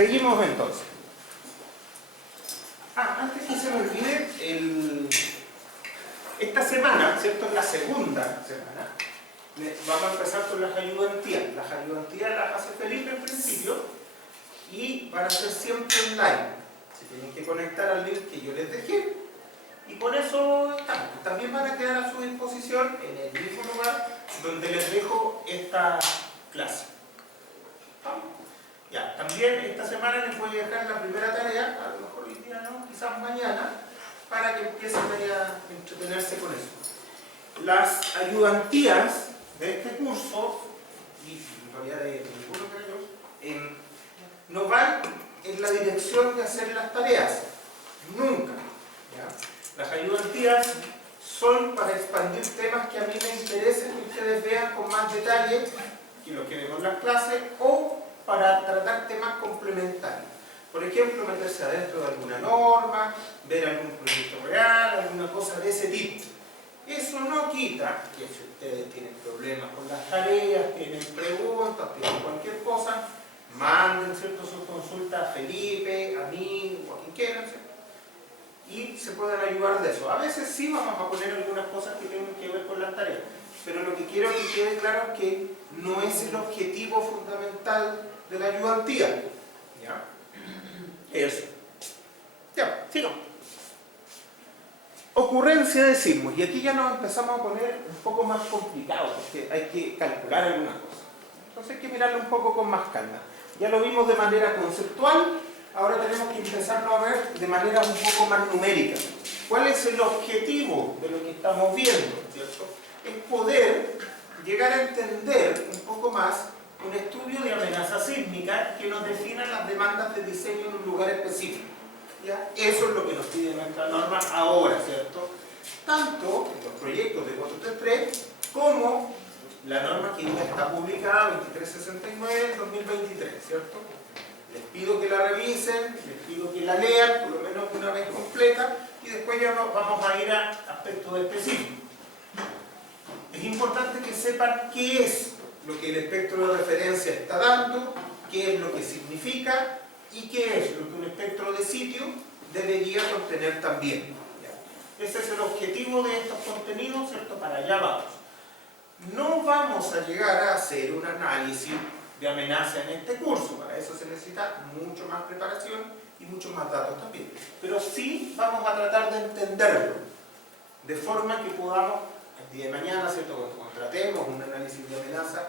seguimos entonces. Antes que se me olvide, esta semana, ¿cierto? En la segunda semana, vamos a empezar con las ayudantías. Las ayudantías las hace Felipe en principio y van a ser siempre online. Se tienen que conectar al link que yo les dejé y con eso estamos. También van a quedar a su disposición en el mismo lugar donde les dejo esta clase. ¿Vamos? Ya, también esta semana les voy a dejar la primera tarea, a lo mejor hoy día no, quizás mañana, para que empiecen a entretenerse con eso. Las ayudantías de este curso, y en realidad de ninguno de ellos, no van en la dirección de hacer las tareas, nunca. ¿Ya? Las ayudantías son para expandir temas que a mí me interesen que ustedes vean con más detalle que lo que vemos en las clases, o para tratar temas complementarios. Por ejemplo, meterse adentro de alguna norma, ver algún proyecto real, alguna cosa de ese tipo. Eso no quita que si ustedes tienen problemas con las tareas, tienen preguntas, tienen cualquier cosa, manden, ¿cierto?, sus consultas a Felipe, a mí o a quien quieran, ¿cierto?, y se pueden ayudar de eso. A veces sí vamos a poner algunas cosas que tienen que ver con las tareas, pero lo que quiero que quede claro es que no es el objetivo fundamental de la ayudantía. ¿Ya? Eso. Ya, sigamos. Ocurrencia de sismos. Y aquí ya nos empezamos a poner un poco más complicado, porque hay que calcular algunas cosas. Entonces hay que mirarlo un poco con más calma. Ya lo vimos de manera conceptual, ahora tenemos que empezarlo a ver de manera un poco más numérica. ¿Cuál es el objetivo de lo que estamos viendo? ¿Cierto? Es poder llegar a entender un poco más un estudio de amenaza sísmica que nos defina las demandas de diseño en un lugar específico. ¿Ya? Eso es lo que nos pide nuestra norma ahora, ¿cierto? Tanto en los proyectos de 433 como la norma que ya está publicada, 2369 del 2023, ¿cierto? Les pido que la revisen, les pido que la lean, por lo menos una vez completa, y después ya vamos a ir a aspectos específicos. Es importante que sepan qué es lo que el espectro de referencia está dando, qué es lo que significa y qué es lo que un espectro de sitio debería contener también. ¿Ya? Ese es el objetivo de estos contenidos, ¿cierto? Para allá vamos. No vamos a llegar a hacer un análisis de amenaza en este curso, para eso se necesita mucho más preparación y muchos más datos también. Pero sí vamos a tratar de entenderlo, de forma que podamos el día de mañana, ¿cierto?, cuando contratemos un análisis de amenaza,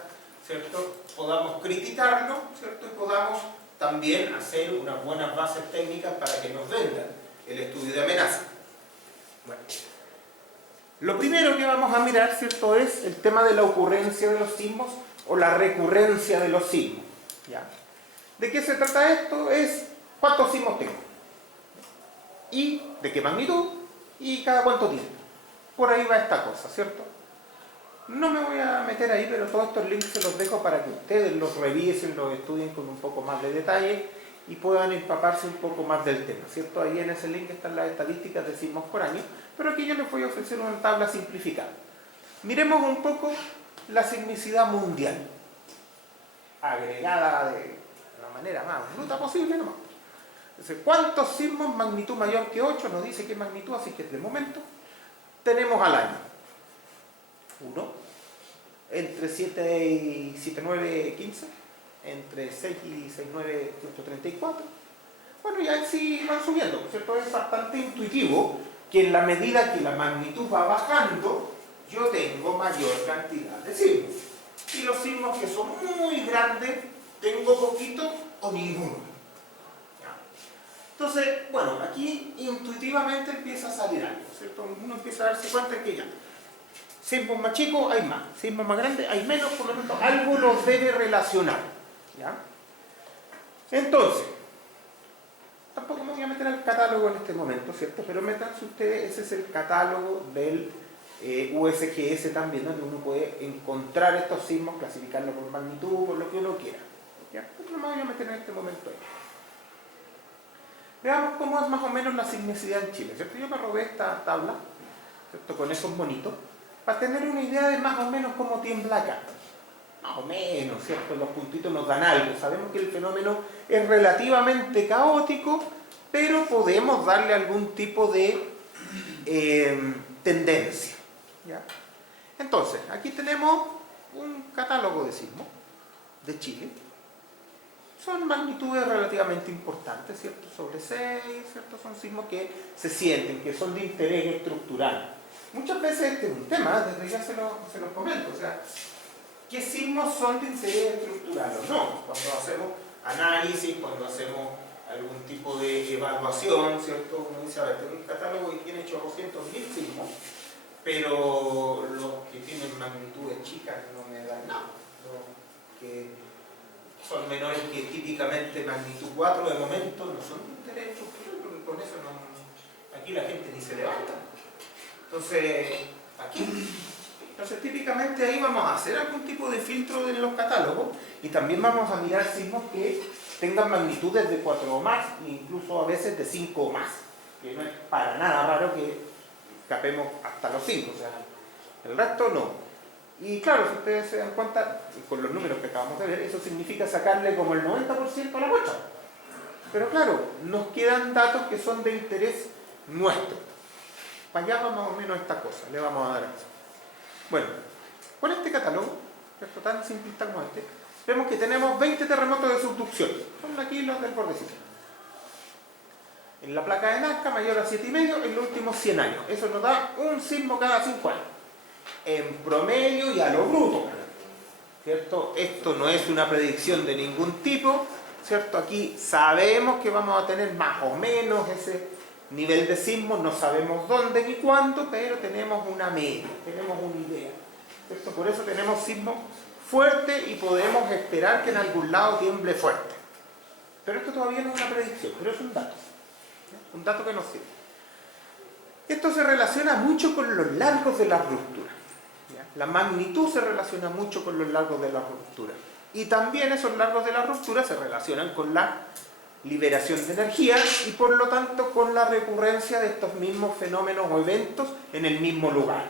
¿cierto?, podamos criticarlo, ¿cierto?, y podamos también hacer unas buenas bases técnicas para que nos vendan el estudio de amenaza. Bueno, lo primero que vamos a mirar, ¿cierto?, es el tema de la ocurrencia de los sismos o la recurrencia de los sismos. ¿Ya? ¿De qué se trata esto? Es cuántos sismos tengo y de qué magnitud y cada cuánto tiempo. Por ahí va esta cosa, ¿cierto? No me voy a meter ahí, pero todos estos links se los dejo para que ustedes los revisen, los estudien con un poco más de detalle y puedan empaparse un poco más del tema, ¿cierto? Ahí en ese link están las estadísticas de sismos por año, pero aquí yo les voy a ofrecer una tabla simplificada. Miremos un poco la sismicidad mundial, agregada de la manera más bruta posible nomás. Entonces, ¿cuántos sismos magnitud mayor que 8? Nos dice qué magnitud, así que de momento tenemos al año. 1, entre 7 y 7, 9, 15, entre 6 y 6, 9, 134. Bueno, ya sí van subiendo, ¿cierto? Es bastante intuitivo que en la medida que la magnitud va bajando, yo tengo mayor cantidad de sismos. Y los sismos que son muy grandes, tengo poquito o ninguno. ¿Ya? Entonces, bueno, aquí intuitivamente empieza a salir algo, ¿cierto? Uno empieza a darse cuenta de que ya, sismos más chicos hay más, sismos más grandes hay menos, por lo tanto algo los debe relacionar. ¿Ya? Entonces, tampoco me voy a meter al catálogo en este momento, ¿cierto? Pero métanse ustedes, ese es el catálogo del USGS también, donde uno puede encontrar estos sismos, clasificarlos por magnitud, por lo que uno quiera. ¿Ya? No me voy a meter en este momento ahí. Veamos cómo es más o menos la sismicidad en Chile, ¿cierto? Yo me robé esta tabla, ¿cierto?, con esos monitos, para tener una idea de más o menos cómo tiembla acá. más o menos, ¿cierto? Los puntitos nos dan algo. Sabemos que el fenómeno es relativamente caótico, pero podemos darle algún tipo de tendencia, ¿ya? Entonces, aquí tenemos un catálogo de sismos de Chile. Son magnitudes relativamente importantes, ¿cierto? Sobre 6, ¿cierto? Son sismos que se sienten, que son de interés estructural. Muchas veces este es un tema, desde ya se los comento, o sea, ¿qué sismos son de interés estructural o no? Cuando hacemos análisis, cuando hacemos algún tipo de evaluación, ¿cierto? Uno dice, a ver, tengo un catálogo y tiene 800.000 sismos, pero los que tienen magnitudes chicas no me dan nada. Que son menores que típicamente magnitud 4 de momento no son de interés estructural, porque con eso aquí la gente ni se levanta. Entonces típicamente ahí vamos a hacer algún tipo de filtro en los catálogos y también vamos a mirar sismos que tengan magnitudes de 4 o más, e incluso a veces de 5 o más, que no es para nada raro que escapemos hasta los 5, o sea, el resto no. Y claro, si ustedes se dan cuenta, con los números que acabamos de ver, eso significa sacarle como el 90% a la muestra. Pero claro, nos quedan datos que son de interés nuestro. Para allá va más o menos esta cosa, le vamos a dar eso. Bueno, con este catálogo, ¿cierto? Tan simplista como este, vemos que tenemos 20 terremotos de subducción. Son aquí los del bordecito. En la placa de Nazca, mayor a 7,5 en los últimos 100 años. Eso nos da un sismo cada 5 años. En promedio y a lo bruto, ¿cierto? Esto no es una predicción de ningún tipo, ¿cierto? Aquí sabemos que vamos a tener más o menos ese nivel de sismo, no sabemos dónde ni cuándo, pero tenemos una media, tenemos una idea, ¿cierto? Por eso tenemos sismos fuertes y podemos esperar que en algún lado tiemble fuerte. Pero esto todavía no es una predicción, pero es un dato que nos sirve. Esto se relaciona mucho con los largos de la ruptura. La magnitud se relaciona mucho con los largos de la ruptura. Y también esos largos de la ruptura se relacionan con la liberación de energía y por lo tanto con la recurrencia de estos mismos fenómenos o eventos en el mismo lugar.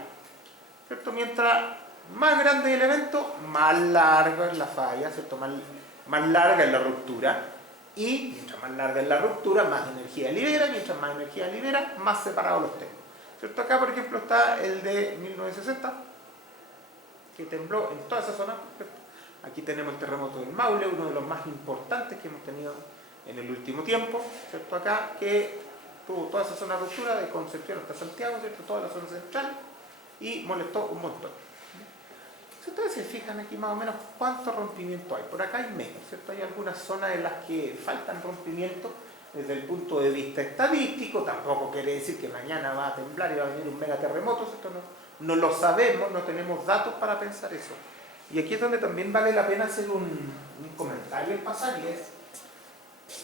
¿Cierto? Mientras más grande el evento, más larga es la falla, ¿cierto? Más larga es la ruptura. Y mientras más larga es la ruptura, más energía libera, mientras más energía libera, más separados los tengo. ¿Cierto? Acá, por ejemplo, está el de 1960, que tembló en toda esa zona. ¿Cierto? Aquí tenemos el terremoto del Maule, uno de los más importantes que hemos tenido en el último tiempo, ¿cierto? Acá, que tuvo toda esa zona de ruptura de Concepción hasta Santiago, ¿cierto? Toda la zona central, y molestó un montón. Si ustedes se fijan aquí más o menos cuánto rompimiento hay, por acá hay menos, ¿cierto? Hay algunas zonas en las que faltan rompimientos desde el punto de vista estadístico, tampoco quiere decir que mañana va a temblar y va a venir un megaterremoto, ¿cierto? No lo sabemos, no tenemos datos para pensar eso. Y aquí es donde también vale la pena hacer un comentario al pasar, y es,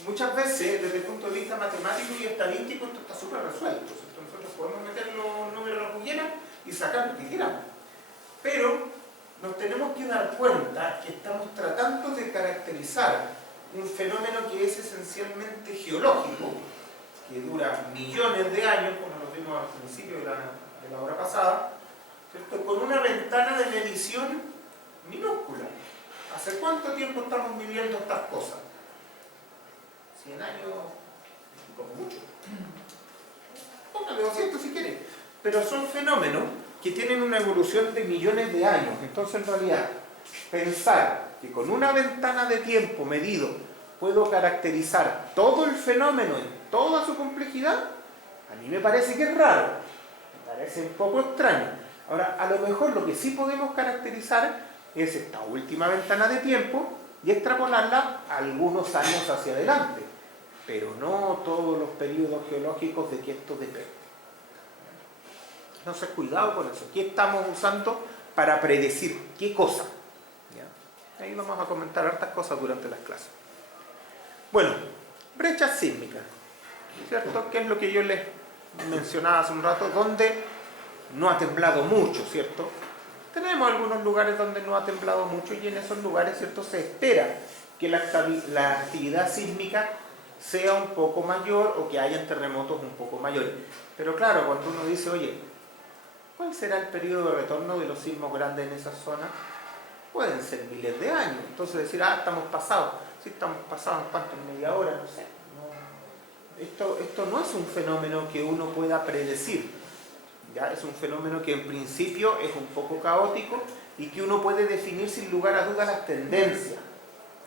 muchas veces desde el punto de vista matemático y estadístico esto está súper resuelto, ¿cierto? Nosotros podemos meter los números a la juguera y sacar lo que queramos, pero nos tenemos que dar cuenta que estamos tratando de caracterizar un fenómeno que es esencialmente geológico, que dura millones de años, como lo vimos al principio de la hora pasada, ¿cierto? Con una ventana de medición minúscula. ¿Hace cuánto tiempo estamos midiendo estas cosas? 100 años, como mucho. Póngale 200 si quiere. Pero son fenómenos que tienen una evolución de millones de años. Entonces, en realidad, pensar que con una ventana de tiempo medido puedo caracterizar todo el fenómeno en toda su complejidad, a mí me parece que es raro, me parece un poco extraño. Ahora, a lo mejor lo que sí podemos caracterizar es esta última ventana de tiempo y extrapolarla algunos años hacia adelante, pero no todos los periodos geológicos de que esto depende. Entonces, cuidado con eso. ¿Qué estamos usando para predecir qué cosa? ¿Ya? Ahí vamos a comentar hartas cosas durante las clases. Bueno, brechas sísmicas, ¿cierto? Que es lo que yo les mencionaba hace un rato, donde no ha temblado mucho, ¿cierto? Tenemos algunos lugares donde no ha temblado mucho y en esos lugares, ¿cierto?, se espera que la actividad sísmica sea un poco mayor o que hayan terremotos un poco mayores. Pero claro, cuando uno dice, oye, ¿cuál será el periodo de retorno de los sismos grandes en esa zona? pueden ser miles de años. Entonces decir, estamos pasados. Sí, estamos pasados en cuánto, en media hora, no sé. Esto no es un fenómeno que uno pueda predecir. ¿Ya? Es un fenómeno que en principio es un poco caótico y que uno puede definir sin lugar a dudas las tendencias.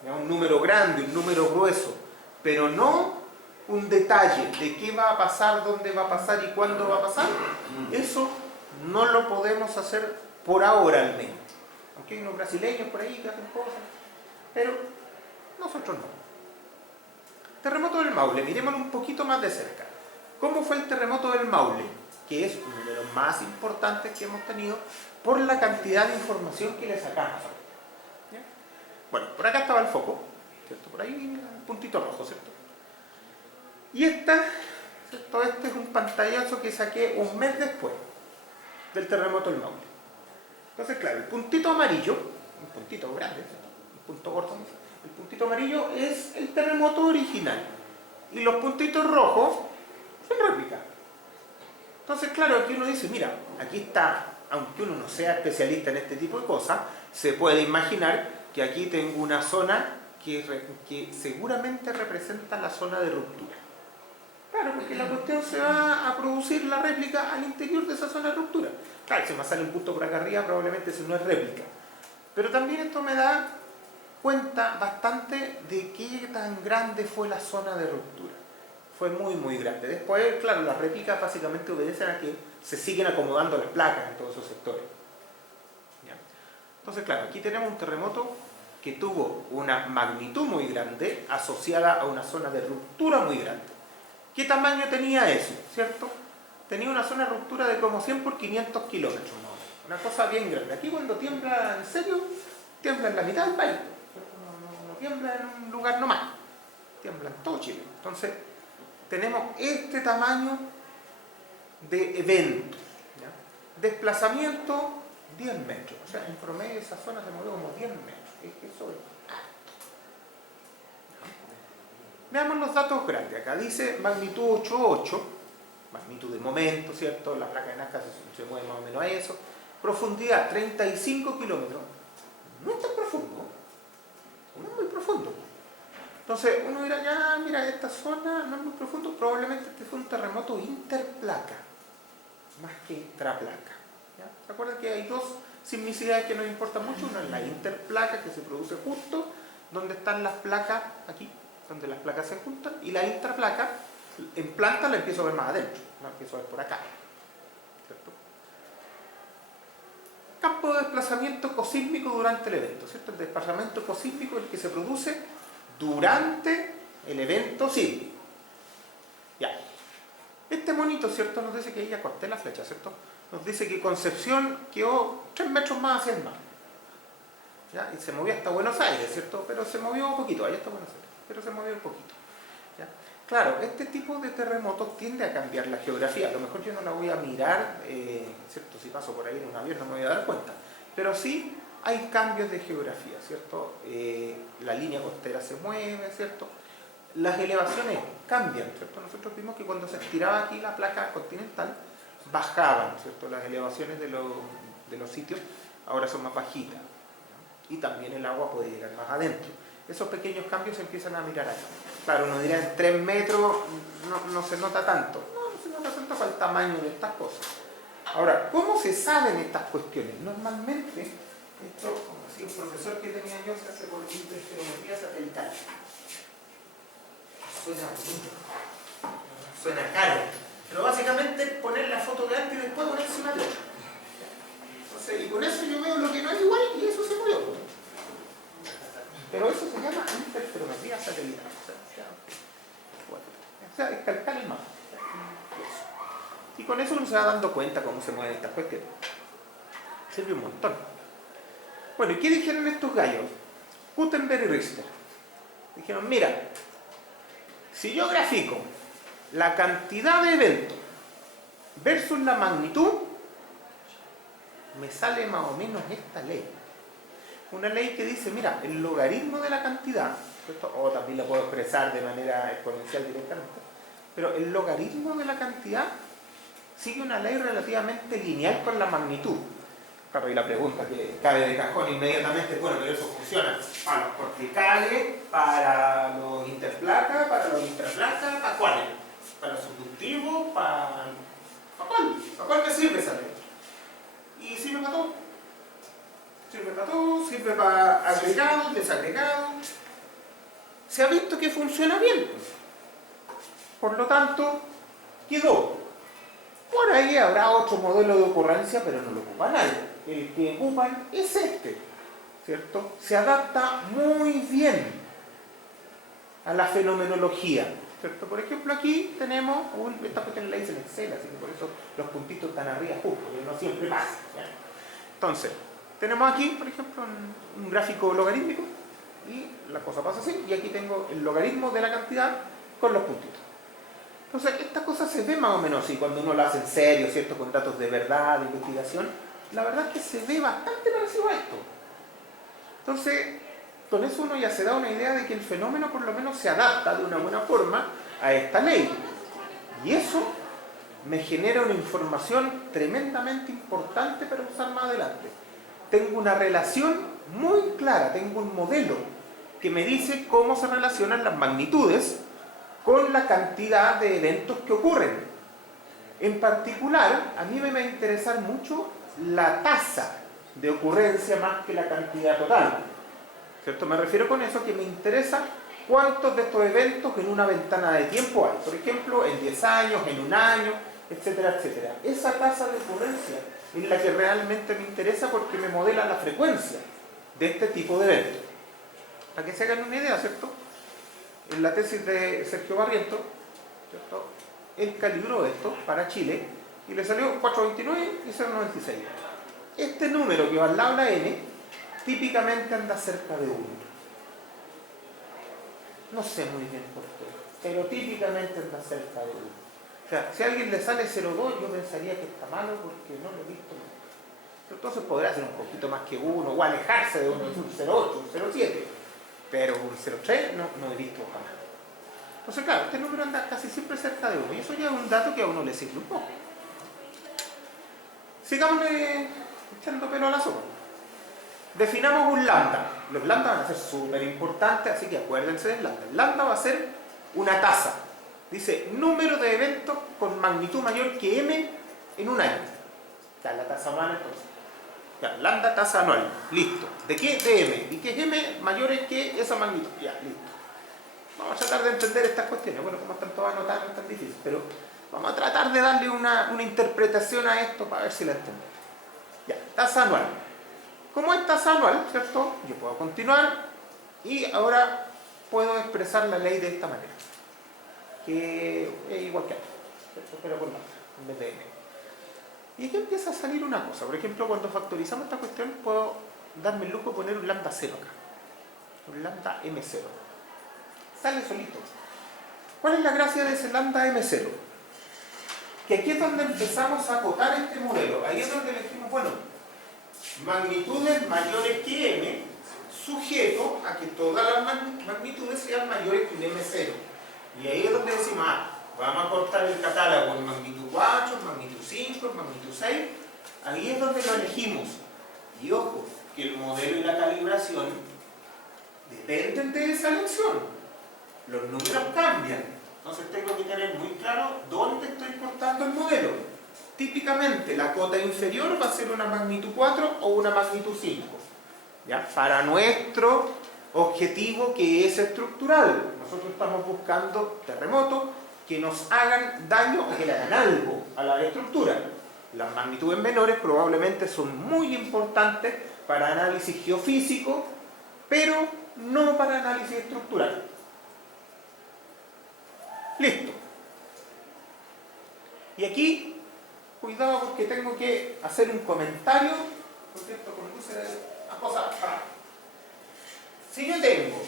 ¿Ya? Un número grande, un número grueso, pero no un detalle de qué va a pasar, dónde va a pasar y cuándo va a pasar. Eso no lo podemos hacer por ahora al menos. Aunque hay unos brasileños por ahí que hacen cosas, pero nosotros no. Terremoto del Maule, miremoslo un poquito más de cerca. ¿Cómo fue el terremoto del Maule? Que es uno de los más importantes que hemos tenido por la cantidad de información que le sacamos. ¿Ya? Bueno, por acá estaba el foco, ¿cierto? Por ahí el puntito rojo, ¿cierto? Y ¿cierto? Este es un pantallazo que saqué un mes después del terremoto del Maule. Entonces, claro, el puntito amarillo, un puntito grande, ¿cierto? Un punto corto, el puntito amarillo es el terremoto original. Y los puntitos rojos son réplicas. Entonces, claro, aquí uno dice, mira, aquí está, aunque uno no sea especialista en este tipo de cosas, se puede imaginar que aquí tengo una zona que seguramente representa la zona de ruptura. Claro, porque la cuestión se va a producir la réplica al interior de esa zona de ruptura. Claro, si me sale un punto por acá arriba, probablemente eso no es réplica. Pero también esto me da cuenta bastante de qué tan grande fue la zona de ruptura. Fue muy, muy grande. Después, claro, las réplicas básicamente obedecen a que se siguen acomodando las placas en todos esos sectores. ¿Ya? Entonces, claro, aquí tenemos un terremoto que tuvo una magnitud muy grande asociada a una zona de ruptura muy grande. ¿Qué tamaño tenía eso? ¿Cierto? Tenía una zona de ruptura de como 100 por 500 kilómetros. ¿No? Una cosa bien grande. Aquí cuando tiembla en serio, tiembla en la mitad del país. No tiembla en un lugar nomás. Tiembla en todo Chile. Entonces, tenemos este tamaño de evento. ¿Ya? Desplazamiento, 10 metros. O sea, en promedio esa zona se movió como 10 metros. Eso es alto. Veamos los datos grandes. Acá dice magnitud 8.8, magnitud de momento, ¿cierto? La placa de Nazca se mueve más o menos a eso. Profundidad 35 kilómetros. No es tan profundo. No es muy profundo. Entonces uno dirá, ya, mira, esta zona no es muy profundo. Probablemente este fue un terremoto interplaca, más que intraplaca. ¿Ya? ¿Se acuerdan que hay dos sismicidades que nos importan mucho? Una es la interplaca, que se produce justo donde están las placas, aquí, donde las placas se juntan, y la intraplaca, en planta la empiezo a ver más adentro, la empiezo a ver por acá. ¿Cierto? Campo de desplazamiento cosísmico durante el evento, ¿cierto? El desplazamiento cosísmico es el que se produce durante el evento sísmico. Ya. Este monito, ¿cierto? Nos dice que ahí ya corté la flecha, ¿cierto? Nos dice que Concepción quedó 3 metros más hacia el mar. ¿Ya? Y se movió hasta Buenos Aires, ¿cierto? Pero se movió un poquito, allá está Buenos Aires, pero se movió un poquito. ¿Ya? Claro, este tipo de terremotos tiende a cambiar la geografía. A lo mejor yo no la voy a mirar, ¿cierto? Si paso por ahí en un avión no me voy a dar cuenta. Pero sí hay cambios de geografía, ¿cierto? La línea costera se mueve, ¿cierto? Las elevaciones cambian, ¿cierto? Nosotros vimos que cuando se estiraba aquí la placa continental, bajaban, ¿cierto? Las elevaciones de los sitios ahora son más bajitas. Y también el agua puede llegar más adentro. Esos pequeños cambios se empiezan a mirar acá. Claro, uno dirá en 3 metros no se nota tanto. No se nota tanto para el tamaño de estas cosas. Ahora, ¿cómo se saben estas cuestiones? Normalmente, esto, como decía un profesor que tenía yo, se hace por interferometría satelital. Suena caro. Pero básicamente poner la foto de antes y después poner encima de otra. Entonces, y con eso yo veo lo que no es igual y eso se movió. Pero eso se llama interferometría satelital. O sea, es calcar el mapa. Y con eso uno se va dando cuenta cómo se mueven estas cuestiones. Sirve un montón. Bueno, ¿y qué dijeron estos gallos? Gutenberg y Richter. Dijeron, mira, si yo grafico la cantidad de eventos versus la magnitud, me sale más o menos esta ley. Una ley que dice, mira, el logaritmo de la cantidad, ¿cierto? O también la puedo expresar de manera exponencial directamente, pero el logaritmo de la cantidad sigue una ley relativamente lineal con la magnitud. Claro, y la pregunta que cabe de cajón inmediatamente es, bueno, pero eso funciona para los corticales, para los interplacas, para los intraplacas, ¿para cuáles? Para los subductivos, ¿para cuál? ¿Para cuál me sirve esa ley? Y sirve para todo. Sirve para todo, sirve para agregados, desagregados. Se ha visto que funciona bien. Por lo tanto, quedó. Por ahí habrá otro modelo de ocurrencia, pero no lo ocupa nadie. El que ocupan es este, ¿cierto? Se adapta muy bien a la fenomenología, ¿cierto? Por ejemplo, aquí tenemos, esta cuestión la hice en Excel, así que por eso los puntitos están arriba justo, porque no siempre pasa, ¿ya? Entonces, tenemos aquí, por ejemplo, un gráfico logarítmico, y la cosa pasa así, y aquí tengo el logaritmo de la cantidad con los puntitos. Entonces, esta cosa se ve más o menos así cuando uno lo hace en serio, ¿cierto? Con datos de verdad, de investigación. La verdad es que se ve bastante parecido a esto. Entonces, con eso uno ya se da una idea de que el fenómeno por lo menos se adapta de una buena forma a esta ley. Y eso me genera una información tremendamente importante para usar más adelante. Tengo una relación muy clara, tengo un modelo que me dice cómo se relacionan las magnitudes con la cantidad de eventos que ocurren. En particular, a mí me va a interesar mucho la tasa de ocurrencia más que la cantidad total, ¿cierto? Me refiero con eso que me interesa cuántos de estos eventos en una ventana de tiempo hay. Por ejemplo, en 10 años, en un año, etcétera, etcétera. Esa tasa de ocurrencia es la que realmente me interesa porque me modela la frecuencia de este tipo de eventos. Para que se hagan una idea, ¿cierto? En la tesis de Sergio Barrientos, ¿cierto? Él calibró esto para Chile y le salió 429 y 096. Este número que va al lado de la n típicamente anda cerca de 1. No sé muy bien por qué, pero típicamente anda cerca de 1. O sea, si a alguien le sale 0,2, yo pensaría que está malo porque no lo he visto nunca. Entonces podrá ser un poquito más que 1 o alejarse de 1, un 0,8, un 0,7. Pero un 0,3 no he visto jamás. Entonces, claro, este número anda casi siempre cerca de 1. Y eso ya es un dato que a uno le sirve un poco. Sigamos echando pelo a la sopa. Definamos un lambda. Los lambda van a ser súper importantes, así que acuérdense del lambda. El lambda va a ser una tasa. Dice, número de eventos con magnitud mayor que m en un año. Ya, la tasa anual entonces. Ya, lambda, tasa anual. Listo. ¿De qué? De m. ¿Y qué es m mayor que esa magnitud? Ya, listo. Vamos a tratar de entender estas cuestiones. Bueno, como están todas anotadas, no es tan difícil, pero vamos a tratar de darle una interpretación a esto para ver si la entendemos. Ya, tasa anual. Como es tasa anual, ¿cierto? Yo puedo continuar y ahora puedo expresar la ley de esta manera, que es igual que antes, ¿cierto? Pero con lambda en vez de m. Y aquí empieza a salir una cosa. Por ejemplo, cuando factorizamos esta cuestión, puedo darme el lujo de poner un lambda 0 acá. Un lambda m0. Sale solito. ¿Cuál es la gracia de ese lambda m0? Que aquí es donde empezamos a acotar este modelo. Ahí es donde le decimos, bueno, magnitudes mayores que m, sujeto a que todas las magnitudes sean mayores que un m0. Y ahí es donde decimos, vamos a cortar el catálogo en magnitud 4, en magnitud 5, en magnitud 6. Ahí es donde lo elegimos. Y ojo, que el modelo y la calibración dependen de esa elección. Los números cambian. Entonces tengo que tener muy claro dónde estoy cortando el modelo. Típicamente la cota inferior va a ser una magnitud 4 o una magnitud 5. ¿Ya? Para nuestro objetivo que es estructural. Nosotros estamos buscando terremotos que nos hagan daño o que le hagan algo a la estructura. Las magnitudes menores probablemente son muy importantes para análisis geofísico, pero no para análisis estructural. Listo. Y aquí, cuidado porque tengo que hacer un comentario, porque esto conduce a cosas raras. Si yo tengo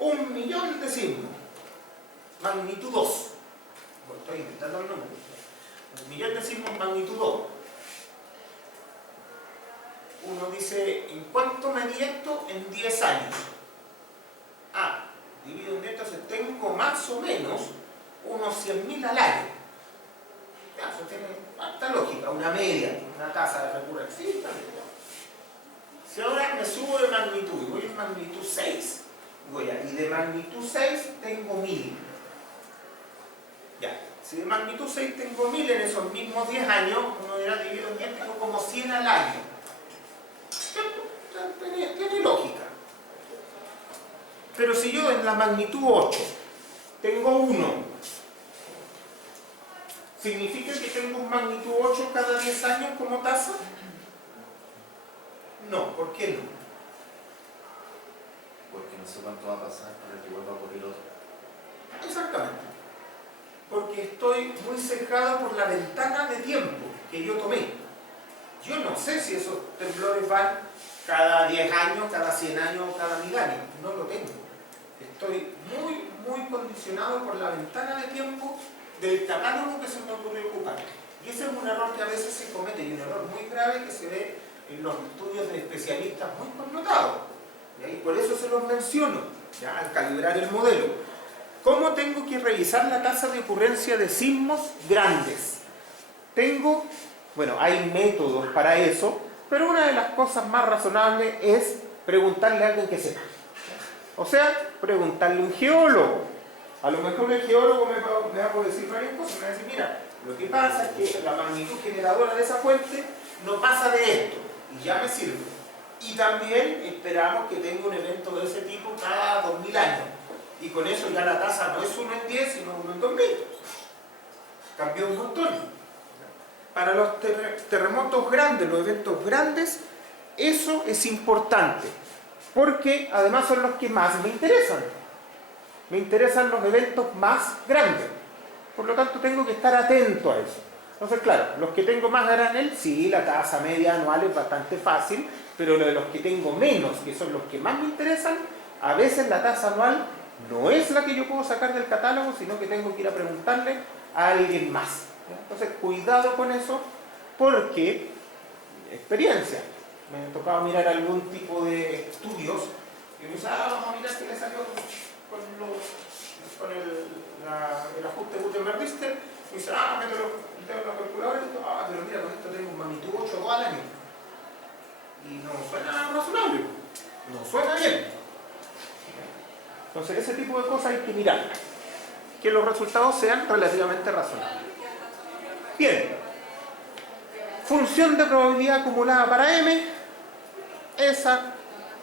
1.000.000 de signos, magnitud 2, bueno, estoy inventando el número, 1.000.000 de signos, magnitud 2, uno dice, ¿en cuánto medí esto? En 10 años. Divido en esto, entonces tengo más o menos unos 100.000 al año. Ya, eso tiene harta lógica, una media, una tasa de recurrencia. Sí, está bien. Si ahora me subo de magnitud y voy en magnitud 6, y de magnitud 6 tengo 1000. Ya, si de magnitud 6 tengo 1000 en esos mismos 10 años, uno dirá dividido en 10, tengo como 100 al año. Tiene lógica. Pero si yo en la magnitud 8 tengo 1, ¿significa que tengo un magnitud 8 cada 10 años como tasa? No, ¿por qué no? Porque no sé cuánto va a pasar para que vuelva a ocurrir otro. Exactamente. Porque estoy muy cercado por la ventana de tiempo que yo tomé. Yo no sé si esos temblores van cada 10 años, cada 100 años o cada 1000 años. No lo tengo. Estoy muy condicionado por la ventana de tiempo del catálogo que se me ocurrió ocupar. Y ese es un error que a veces se comete, y un error muy grave que se ve en los estudios de especialistas muy connotados. Y por eso se los menciono, ¿ya? Al calibrar el modelo. ¿Cómo tengo que revisar la tasa de ocurrencia de sismos grandes? Hay métodos para eso, pero una de las cosas más razonables es preguntarle a alguien que sepa. O sea, preguntarle a un geólogo. A lo mejor el geólogo me va a poder decir varias cosas. Me va a decir, mira, lo que pasa es que la magnitud generadora de esa fuente no pasa de esto, y ya me sirve. Y también esperamos que tenga un evento de ese tipo cada 2000 años. Y con eso ya la tasa no es 1 en 10, sino 1 en 2000. Cambió un montón. Para los terremotos grandes, los eventos grandes, eso es importante. Porque además son los que más me interesan. Me interesan los eventos más grandes. Por lo tanto, tengo que estar atento a eso. Entonces, claro, los que tengo más granel, sí, la tasa media anual es bastante fácil, pero lo de los que tengo menos, que son los que más me interesan, a veces la tasa anual no es la que yo puedo sacar del catálogo, sino que tengo que ir a preguntarle a alguien más. Entonces, cuidado con eso, porque experiencia. Me ha tocado mirar algún tipo de estudios y me dice, vamos a mirar si le salió con el ajuste Gutenberg-Lister. Me dice, mételo en la calculadora y digo, pero mira, con esto tengo un magnitud 8 todo al año. Y no suena razonable, no suena bien. Entonces, ese tipo de cosas hay que mirar, que los resultados sean relativamente razonables. Bien, función de probabilidad acumulada para M, esa,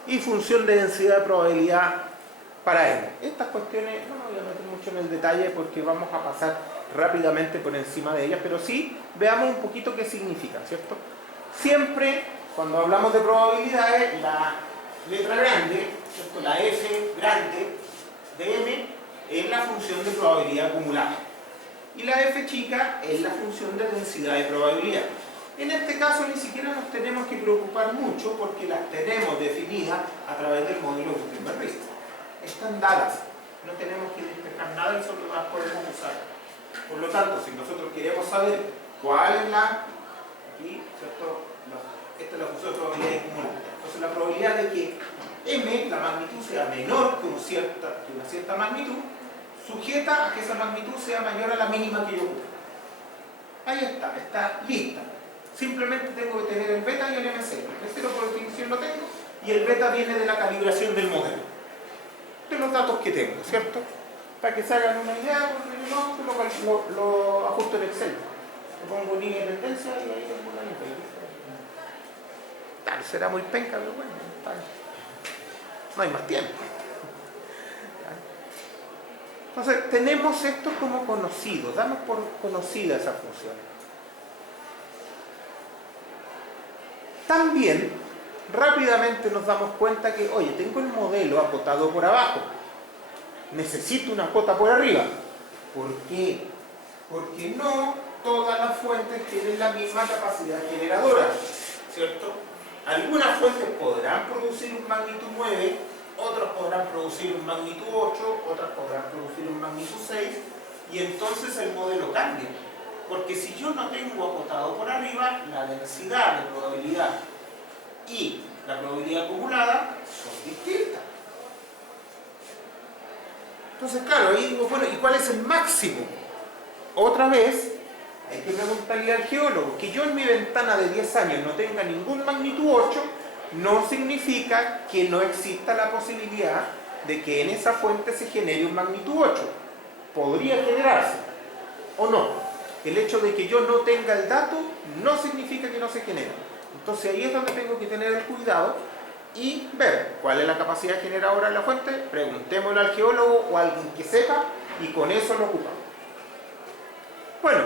y función de densidad de probabilidad para M. Estas cuestiones no me voy a meter mucho en el detalle porque vamos a pasar rápidamente por encima de ellas, pero sí veamos un poquito qué significa, ¿cierto? Siempre, cuando hablamos de probabilidades, la letra grande, ¿cierto? La F grande de M es la función de probabilidad acumulada. Y la F chica es la función de densidad de probabilidad. En este caso ni siquiera nos tenemos que preocupar mucho porque las tenemos definidas a través del modelo Gutenberg-Lister. Están dadas, no tenemos que despejar nada y solo las podemos usar. Por lo tanto, si nosotros queremos saber cuál es aquí, ¿cierto? Esta es la función de probabilidad acumulada. Entonces la probabilidad de que M, la magnitud, sea menor que una cierta magnitud, sujeta a que esa magnitud sea mayor a la mínima que yo ocupo. Ahí está lista. Simplemente tengo que tener el beta y el M0. El M0 por definición lo tengo y el beta viene de la calibración del modelo. De los datos que tengo, ¿cierto? Para que se hagan una idea, lo ajusto en Excel. Le pongo línea de tendencia y ahí tengo una línea. Tal, será muy penca, pero bueno, no hay más tiempo. Entonces, tenemos esto como conocido, damos por conocida esa función. También, rápidamente nos damos cuenta que, oye, tengo el modelo acotado por abajo, necesito una cota por arriba. ¿Por qué? Porque no todas las fuentes tienen la misma capacidad generadora, ¿cierto? Algunas fuentes podrán producir un magnitud 9, otras podrán producir un magnitud 8, otras podrán producir un magnitud 6, y entonces el modelo cambia. Porque si yo no tengo acotado por arriba, la densidad de probabilidad y la probabilidad acumulada son distintas. Entonces, claro, ahí digo, bueno, ¿y cuál es el máximo? Otra vez, hay que preguntarle al geólogo. Que yo en mi ventana de 10 años no tenga ningún magnitud 8, no significa que no exista la posibilidad de que en esa fuente se genere un magnitud 8. Podría generarse, o no. El hecho de que yo no tenga el dato no significa que no se genere. Entonces ahí es donde tengo que tener el cuidado y ver cuál es la capacidad generadora de la fuente. Preguntémosle al geólogo o a alguien que sepa y con eso lo ocupamos. Bueno,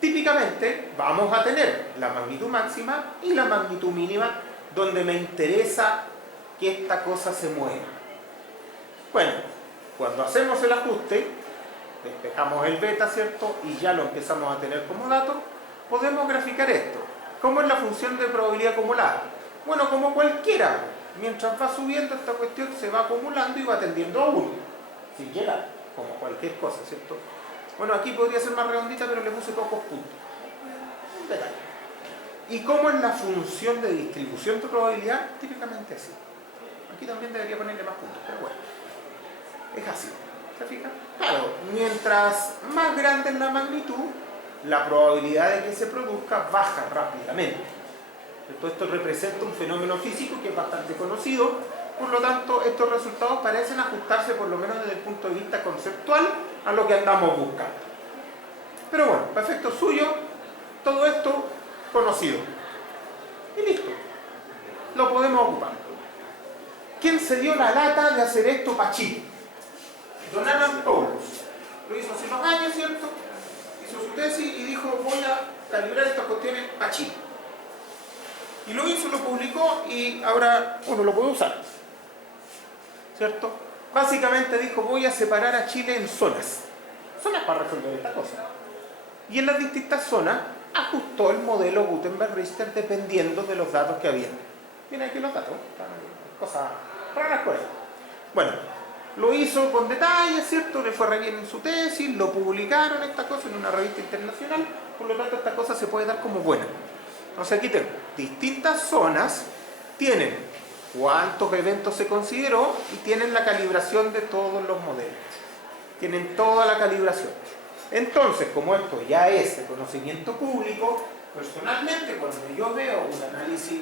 típicamente vamos a tener la magnitud máxima y la magnitud mínima donde me interesa que esta cosa se mueva. Bueno, cuando hacemos el ajuste, despejamos el beta, ¿cierto? Y ya lo empezamos a tener como dato, podemos graficar esto. ¿Cómo es la función de probabilidad acumulada? Bueno, como cualquiera, mientras va subiendo esta cuestión se va acumulando y va tendiendo a 1, sin llegar, como cualquier cosa, ¿cierto? Bueno, aquí podría ser más redondita, pero le puse pocos puntos. Un detalle. ¿Y cómo es la función de distribución de probabilidad? Típicamente así. Aquí también debería ponerle más puntos, pero bueno, es así. ¿Se fija? Claro, mientras más grande es la magnitud, la probabilidad de que se produzca baja rápidamente. Esto representa un fenómeno físico que es bastante conocido, por lo tanto estos resultados parecen ajustarse, por lo menos desde el punto de vista conceptual, a lo que andamos buscando. Pero bueno, para efectos suyos, todo esto conocido. Y listo. Lo podemos ocupar. ¿Quién se dio la lata de hacer esto para Chile? Don Alan Paulus. Lo hizo hace unos años, ¿cierto? Hizo su tesis y dijo, voy a calibrar estas cuestiones para Chile. Y lo hizo, lo publicó y ahora uno lo puede usar. ¿Cierto? Básicamente dijo, voy a separar a Chile en zonas. Zonas para resolver esta cosa. Y en las distintas zonas ajustó el modelo Gutenberg-Richter dependiendo de los datos que había. Miren aquí los datos. Cosas raras por ahí. Bueno, lo hizo con detalles, ¿cierto? Le fue re bien en su tesis, lo publicaron esta cosa en una revista internacional, por lo tanto esta cosa se puede dar como buena. Entonces aquí tengo distintas zonas, tienen cuántos eventos se consideró y tienen la calibración de todos los modelos. Tienen toda la calibración. Entonces, como esto ya es de conocimiento público, personalmente cuando yo veo un análisis,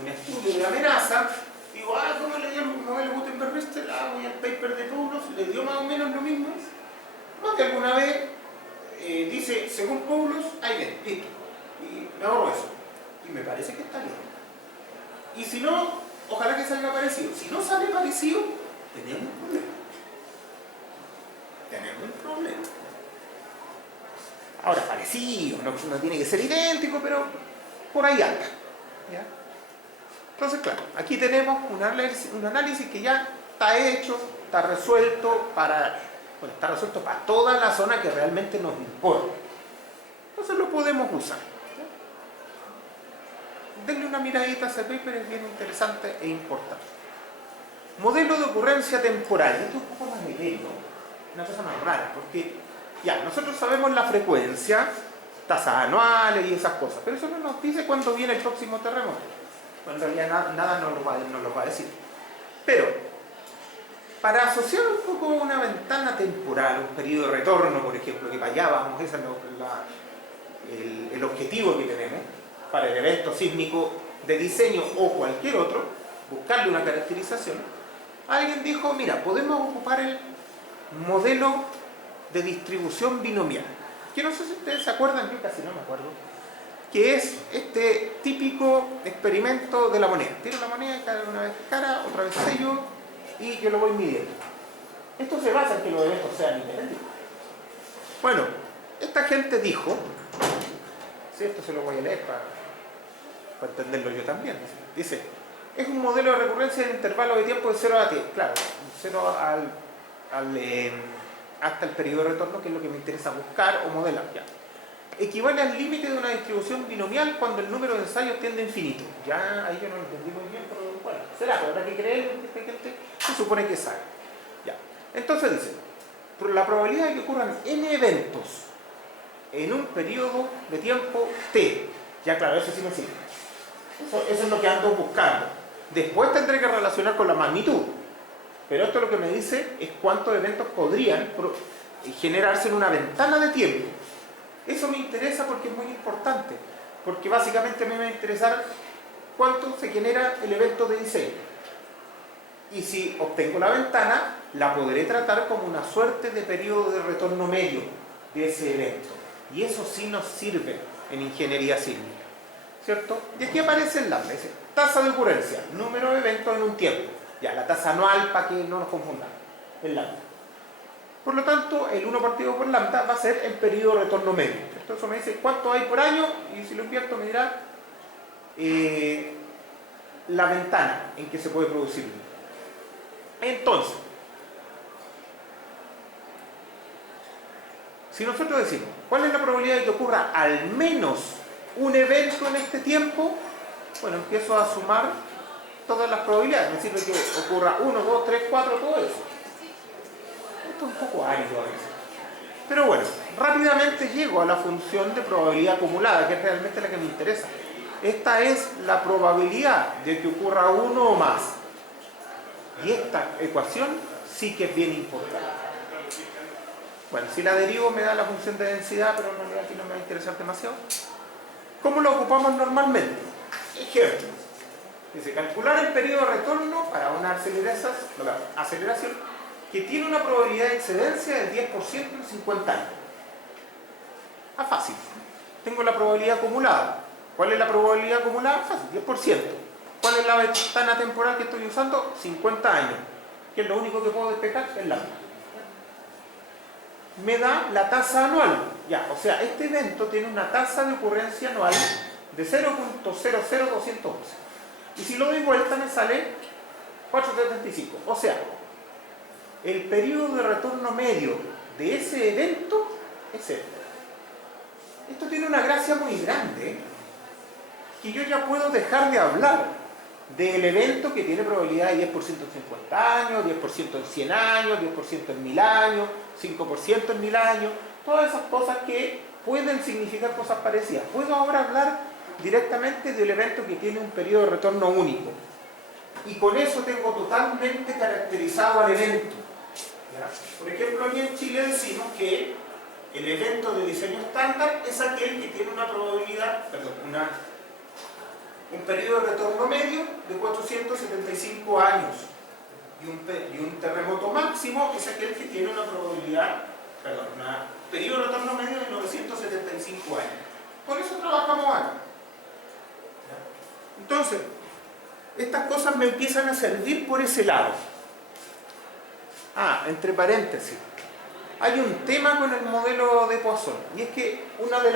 un estudio de amenaza, digo, ¿cómo le dio el modelo Gutenberg-Richter? Voy al paper de Paulus, le dio más o menos lo mismo. Más que alguna vez dice, según Paulus, hay bien, listo. Y me ahorro eso. Y me parece que está bien. Y si no, ojalá que salga parecido. Si no sale parecido, tenemos un problema. Tenemos un problema. Ahora, parecido, no tiene que ser idéntico, pero por ahí anda. ¿Ya? Entonces, claro, aquí tenemos un análisis que ya está hecho, está resuelto está resuelto para toda la zona que realmente nos importa. Entonces lo podemos usar. Denle una miradita a ese paper, es bien interesante e importante. Modelo de ocurrencia temporal. Esto es un poco más pequeño, una cosa más rara, porque ya, nosotros sabemos la frecuencia, tasas anuales y esas cosas, pero eso no nos dice cuándo viene el próximo terremoto. Bueno, en realidad nada nos lo va a decir. Pero, para asociar un poco una ventana temporal, un periodo de retorno, por ejemplo, que para allá vamos, ese es el objetivo que tenemos, para el evento sísmico de diseño o cualquier otro, buscarle una caracterización, alguien dijo, mira, podemos ocupar el modelo de distribución binomial, que no sé si ustedes se acuerdan, yo casi no me acuerdo, que es este típico experimento de la moneda. Tiro la moneda y cae una vez cara, otra vez sello, y yo lo voy midiendo. Esto se basa en que los eventos sean independientes. Bueno, esta gente dijo, si esto se lo voy a leer para entenderlo yo también, dice, es un modelo de recurrencia de intervalo de tiempo de 0 a t, claro, 0 hasta el periodo de retorno, que es lo que me interesa buscar o modelar. Ya. Equivale al límite de una distribución binomial cuando el número de ensayos tiende a infinito. Ya ahí yo no lo entendí muy bien, pero bueno, será, pero habrá que creer que esta gente se supone que sabe. Ya. Entonces dice, la probabilidad de que ocurran n eventos en un periodo de tiempo t, ya claro, eso sí me sirve. Eso es lo que ando buscando. Después tendré que relacionar con la magnitud. Pero esto lo que me dice es cuántos eventos podrían generarse en una ventana de tiempo. Eso me interesa porque es muy importante, porque básicamente a mí me va a interesar cuánto se genera el evento de diseño. Y si obtengo la ventana, la podré tratar como una suerte de periodo de retorno medio de ese evento. Y eso sí nos sirve en ingeniería sísmica, ¿cierto? Y aquí aparece el lambda, dice tasa de ocurrencia, número de eventos en un tiempo. Ya, la tasa anual para que no nos confundamos, el lambda. Por lo tanto, el 1 partido por lambda va a ser el periodo de retorno medio. ¿Cierto? Eso me dice cuánto hay por año y si lo invierto me dirá la ventana en que se puede producir. Entonces, si nosotros decimos, ¿cuál es la probabilidad de que ocurra al menos un evento en este tiempo? Bueno, empiezo a sumar todas las probabilidades. Me sirve que ocurra 1, 2, 3, 4, todo eso. Esto es un poco árido a veces. Pero bueno, rápidamente llego a la función de probabilidad acumulada, que es realmente la que me interesa. Esta es la probabilidad de que ocurra uno o más. Y esta ecuación sí que es bien importante. Bueno, si la derivo me da la función de densidad, pero en realidad aquí no me va a interesar demasiado. ¿Cómo lo ocupamos normalmente? Ejemplo. Dice, calcular el periodo de retorno para una aceleración que tiene una probabilidad de excedencia del 10% en 50 años. Ah, fácil. Tengo la probabilidad acumulada. ¿Cuál es la probabilidad acumulada? Fácil, 10%. ¿Cuál es la ventana temporal que estoy usando? 50 años. Que es lo único que puedo despejar, es lambda. Me da la tasa anual. Ya, o sea, este evento tiene una tasa de ocurrencia anual de 0.00211. Y si lo doy vuelta me sale 475. O sea, el periodo de retorno medio de ese evento es este. Esto tiene una gracia muy grande, que yo ya puedo dejar de hablar del evento que tiene probabilidad de 10% en 50 años, 10% en 100 años, 10% en 1000 años, 5% en 1000 años, todas esas cosas que pueden significar cosas parecidas. Puedo ahora hablar directamente del evento que tiene un periodo de retorno único. Y con eso tengo totalmente caracterizado al evento. ¿Ya? Por ejemplo, aquí en Chile decimos que el evento de diseño estándar es aquel que tiene una probabilidad, un periodo de retorno medio de 475 años. Y un terremoto máximo es aquel que tiene una probabilidad, un periodo de retorno medio de 975 años. Con eso trabajamos ahora. Entonces, estas cosas me empiezan a servir por ese lado. Ah, entre paréntesis, hay un tema con el modelo de Poisson, y es que una de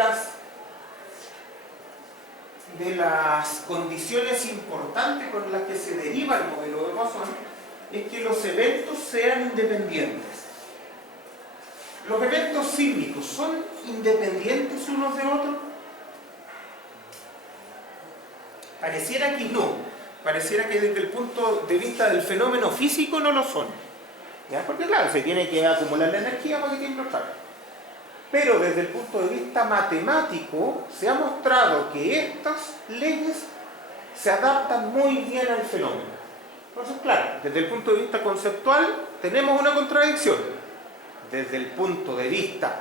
las condiciones importantes con las que se deriva el modelo de Poisson es que los eventos sean independientes. ¿Los eventos sísmicos son independientes unos de otros? Pareciera que no. Pareciera que desde el punto de vista del fenómeno físico no lo son. ¿Ya? Porque claro, se tiene que acumular la energía para que tiemble otra vez. Pero desde el punto de vista matemático se ha mostrado que estas leyes se adaptan muy bien al fenómeno. Entonces, claro, desde el punto de vista conceptual tenemos una contradicción. Desde el punto de vista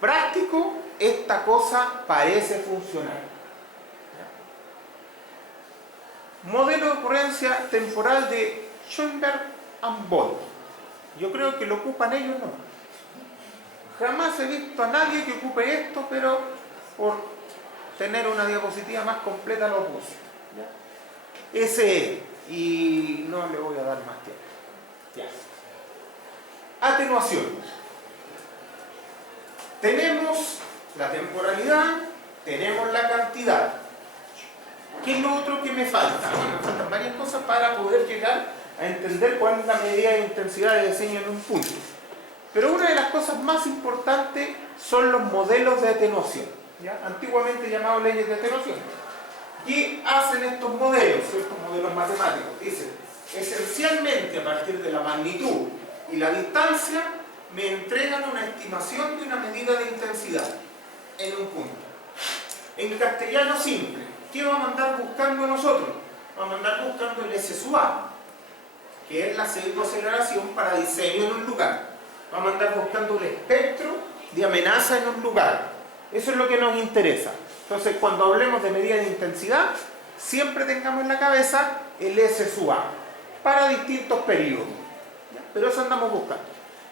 práctico, esta cosa parece funcionar. Modelo de ocurrencia temporal de Schoenberg and Boll. Yo creo que lo ocupan ellos, no. Jamás he visto a nadie que ocupe esto, pero por tener una diapositiva más completa lo puse. ¿Ya? Ese, y no le voy a dar más tiempo. Ya. Atenuación. Tenemos la temporalidad, tenemos la cantidad. ¿Qué es lo otro que me falta? Bueno, me faltan varias cosas para poder llegar a entender cuál es la medida de intensidad de diseño en un punto. Pero una de las cosas más importantes son los modelos de atenuación, ¿ya? Antiguamente llamados leyes de atenuación. ¿Qué hacen estos modelos? Estos modelos matemáticos dicen, esencialmente a partir de la magnitud y la distancia, me entregan una estimación de una medida de intensidad en un punto. En castellano simple, ¿qué vamos a andar buscando nosotros? Vamos a andar buscando el S sub A, que es la pseudoaceleración para diseño en un lugar. Vamos a andar buscando el espectro de amenaza en un lugar. Eso es lo que nos interesa. Entonces, cuando hablemos de medida de intensidad, siempre tengamos en la cabeza el S sub A para distintos periodos. ¿Ya? Pero eso andamos buscando.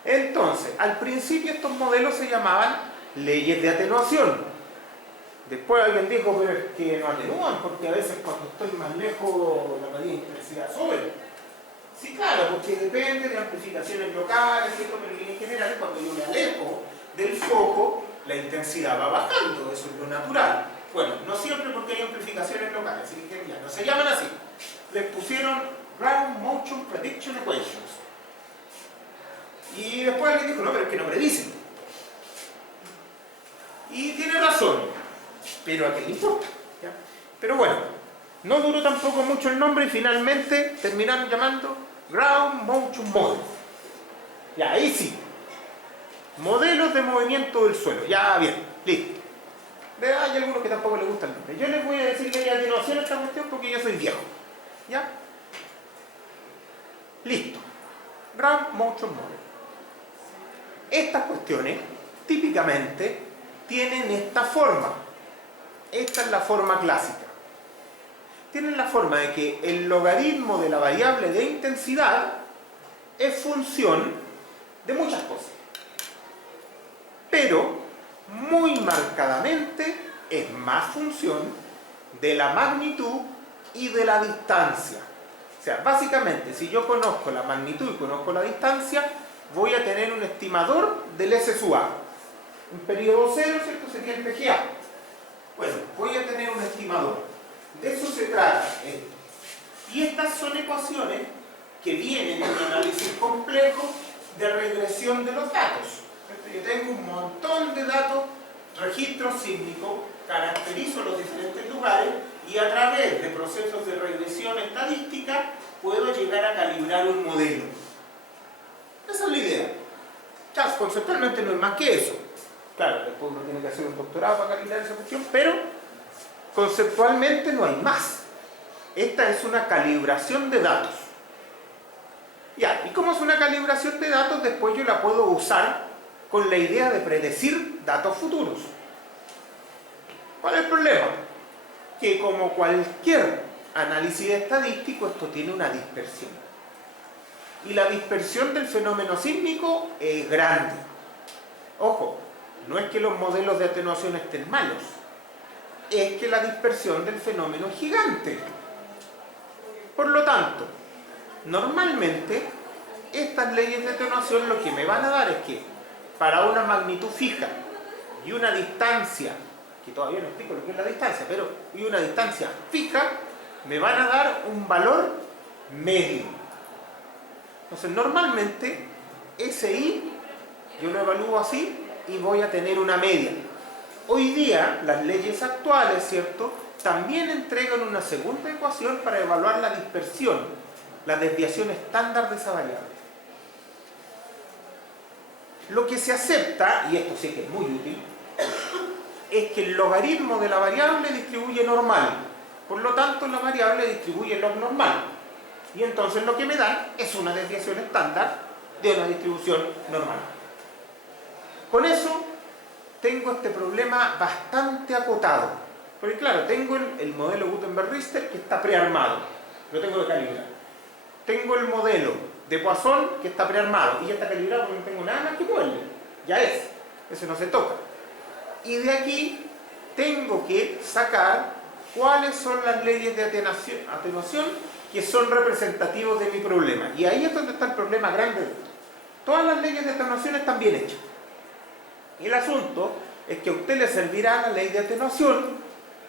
Entonces, al principio estos modelos se llamaban leyes de atenuación. Después alguien dijo, pero es que no atenúan, porque a veces cuando estoy más lejos la medida de intensidad sube. Sí, claro, porque depende de amplificaciones locales, ¿cierto? Pero en general, cuando yo me alejo del foco, la intensidad va bajando, eso es lo natural. Bueno, no siempre porque hay amplificaciones locales, así que ya no se llaman así. Les pusieron Ground Motion Prediction Equations. Y después alguien dijo, no, pero es que no predicen. Y tiene razón, pero ¿a qué le importa? ¿Ya? Pero bueno, no duró tampoco mucho el nombre y finalmente terminaron llamando Ground Motion Model. Ya, ahí sí. Modelos de movimiento del suelo. Ya, bien, listo. Hay algunos que tampoco les gusta el nombre. Yo les voy a decir que hay atenuación a esta cuestión porque yo soy viejo. ¿Ya? Listo. Ground Motion Model. Estas cuestiones típicamente tienen esta forma. Esta es la forma clásica. Tienen la forma de que el logaritmo de la variable de intensidad es función de muchas cosas. Pero, muy marcadamente, es más función de la magnitud y de la distancia. O sea, básicamente, si yo conozco la magnitud y conozco la distancia, voy a tener un estimador del S sub A. En periodo cero, ¿cierto? Sería el PGA. Bueno, voy a tener un estimador. De eso se trata esto. Y estas son ecuaciones que vienen en un análisis complejo de regresión de los datos. Yo tengo un montón de datos, registro sísmico, caracterizo los diferentes lugares y a través de procesos de regresión estadística puedo llegar a calibrar un modelo. Esa es la idea. Ya, conceptualmente no es más que eso. Claro, después uno tiene que hacer un doctorado para calibrar esa cuestión, pero conceptualmente no hay más. Esta es una calibración de datos. Ya, ¿y cómo es una calibración de datos? Después yo la puedo usar con la idea de predecir datos futuros. ¿Cuál es el problema? Que como cualquier análisis estadístico, esto tiene una dispersión. Y la dispersión del fenómeno sísmico es grande. Ojo, no es que los modelos de atenuación estén malos, es que la dispersión del fenómeno es gigante. Por lo tanto, normalmente estas leyes de atenuación lo que me van a dar es que para una magnitud fija y una distancia, que todavía no explico lo que es la distancia, pero y una distancia fija, me van a dar un valor medio. Entonces, normalmente, SI, yo lo evalúo así y voy a tener una media. Hoy día, las leyes actuales, ¿cierto?, también entregan una segunda ecuación para evaluar la dispersión, la desviación estándar de esa variable. Lo que se acepta, y esto sí que es muy útil, es que el logaritmo de la variable distribuye normal. Por lo tanto, la variable distribuye log normal. Y entonces lo que me dan es una desviación estándar de una distribución normal. Con eso tengo este problema bastante acotado. Porque claro, tengo el modelo Gutenberg-Richter que está prearmado. Lo tengo que calibrar. Tengo el modelo de Poisson que está prearmado y ya está calibrado porque no tengo nada más que moverle. Ya es. Eso no se toca. Y de aquí tengo que sacar cuáles son las leyes de atenuación que son representativos de mi problema. Y ahí es donde está el problema grande. Todas las leyes de atenuación están bien hechas. Y el asunto es que a usted le servirá la ley de atenuación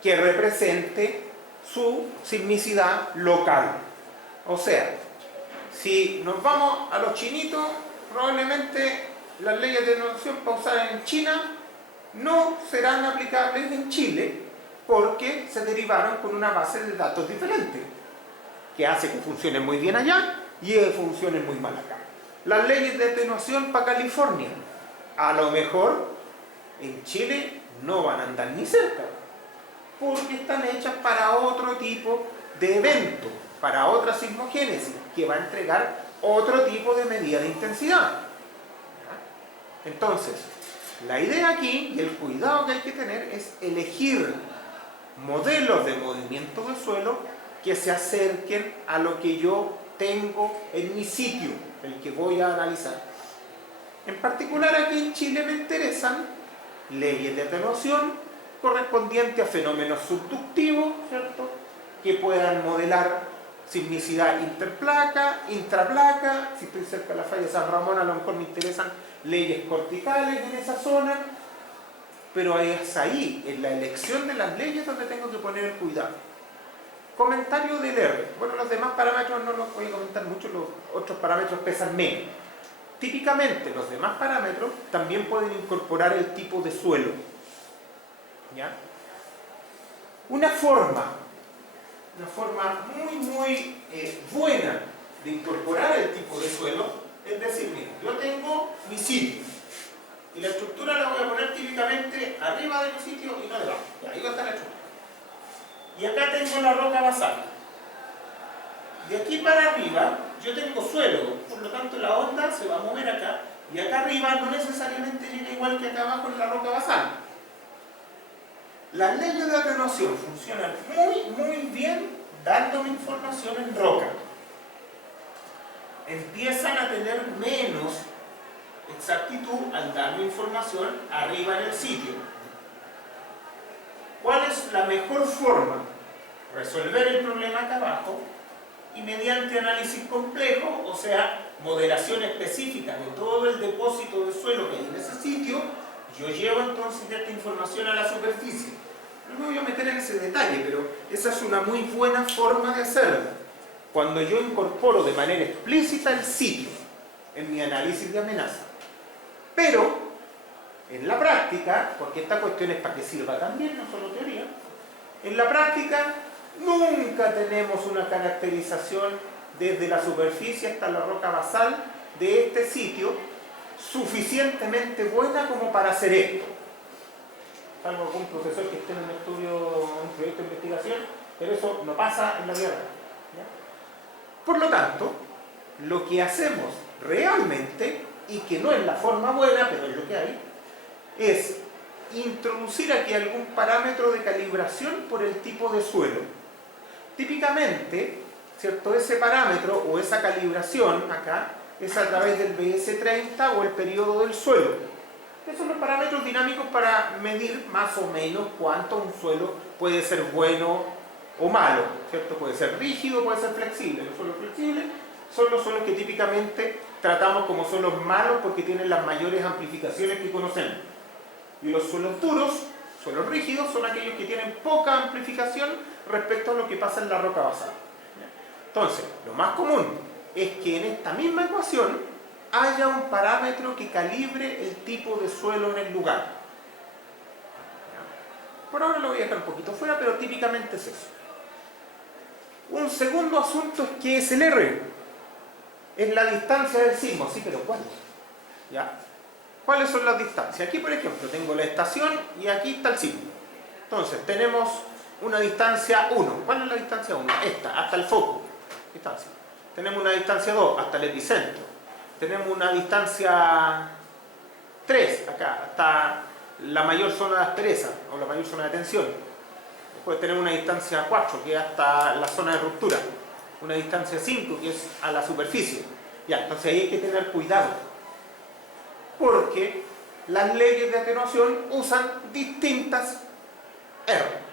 que represente su sismicidad local. O sea, si nos vamos a los chinitos, probablemente las leyes de atenuación para usar en China no serán aplicables en Chile porque se derivaron con una base de datos diferente, que hace que funcionen muy bien allá y que funcionen muy mal acá. Las leyes de atenuación para California, a lo mejor en Chile no van a andar ni cerca, porque están hechas para otro tipo de evento, para otra sismogénesis, que va a entregar otro tipo de medida de intensidad. Entonces, La idea aquí, y el cuidado que hay que tener, es elegir modelos de movimiento de suelo que se acerquen a lo que yo tengo en mi sitio, el que voy a analizar. En particular aquí en Chile me interesan leyes de atenuación correspondientes a fenómenos subductivos, ¿cierto?, que puedan modelar sismicidad interplaca, intraplaca. Si estoy cerca de la falla de San Ramón, a lo mejor me interesan leyes corticales en esa zona, pero es ahí, en la elección de las leyes, donde tengo que poner el cuidado. Comentario del R. Bueno, los demás parámetros no los voy a comentar mucho, los otros parámetros pesan menos. Típicamente, los demás parámetros también pueden incorporar el tipo de suelo. ¿Ya? Una forma muy buena de incorporar el tipo de suelo es decir, mira, yo tengo mi sitio y la estructura la voy a poner típicamente arriba de mi sitio y no debajo. Ya, ahí va a estar la estructura. Y acá tengo la roca basal. De aquí para arriba yo tengo suelo, por lo tanto la onda se va a mover acá, y acá arriba no necesariamente llega igual que acá abajo en la roca basal. Las leyes de atenuación funcionan muy bien dándome información en roca. Empiezan a tener menos exactitud al darme información arriba en el sitio. ¿Cuál es la mejor forma? Resolver el problema acá abajo y mediante análisis complejo, o sea, modelación específica de todo el depósito de suelo que hay en ese sitio, yo llevo entonces esta información a la superficie. No me voy a meter en ese detalle, pero esa es una muy buena forma de hacerlo. Cuando yo incorporo de manera explícita el sitio en mi análisis de amenaza. Pero, en la práctica, porque esta cuestión es para que sirva también, no solo teoría, en la práctica nunca tenemos una caracterización desde la superficie hasta la roca basal de este sitio suficientemente buena como para hacer esto. Salvo algún profesor que esté en un estudio, un proyecto de investigación, pero eso no pasa en la vida real. Por lo tanto, lo que hacemos realmente, y que no es la forma buena, pero es lo que hay, es introducir aquí algún parámetro de calibración por el tipo de suelo. Típicamente, ¿cierto?, ese parámetro o esa calibración acá es a través del BS30 o el periodo del suelo. Estos son los parámetros dinámicos para medir más o menos cuánto un suelo puede ser bueno o malo, ¿cierto? Puede ser rígido, puede ser flexible. Los suelos flexibles son los suelos que típicamente tratamos como suelos malos porque tienen las mayores amplificaciones que conocemos. Y los suelos duros, suelos rígidos, son aquellos que tienen poca amplificación respecto a lo que pasa en la roca basal. Entonces, lo más común es que en esta misma ecuación haya un parámetro que calibre el tipo de suelo en el lugar. Por ahora lo voy a dejar un poquito fuera, pero típicamente es eso. Un segundo asunto es que es el R. Es la distancia del sismo. Sí, pero ¿cuál? ¿Ya? ¿Cuáles son las distancias? Aquí, por ejemplo, tengo la estación y aquí está el sismo. Entonces, tenemos una distancia 1. ¿Cuál es la distancia 1? Esta, hasta el foco. Distancia. Tenemos una distancia 2, hasta el epicentro. Tenemos una distancia 3, acá, hasta la mayor zona de aspereza, o la mayor zona de tensión. Después tenemos una distancia 4, que es hasta la zona de ruptura. Una distancia 5, que es a la superficie. Ya, entonces ahí hay que tener cuidado. Porque las leyes de atenuación usan distintas R.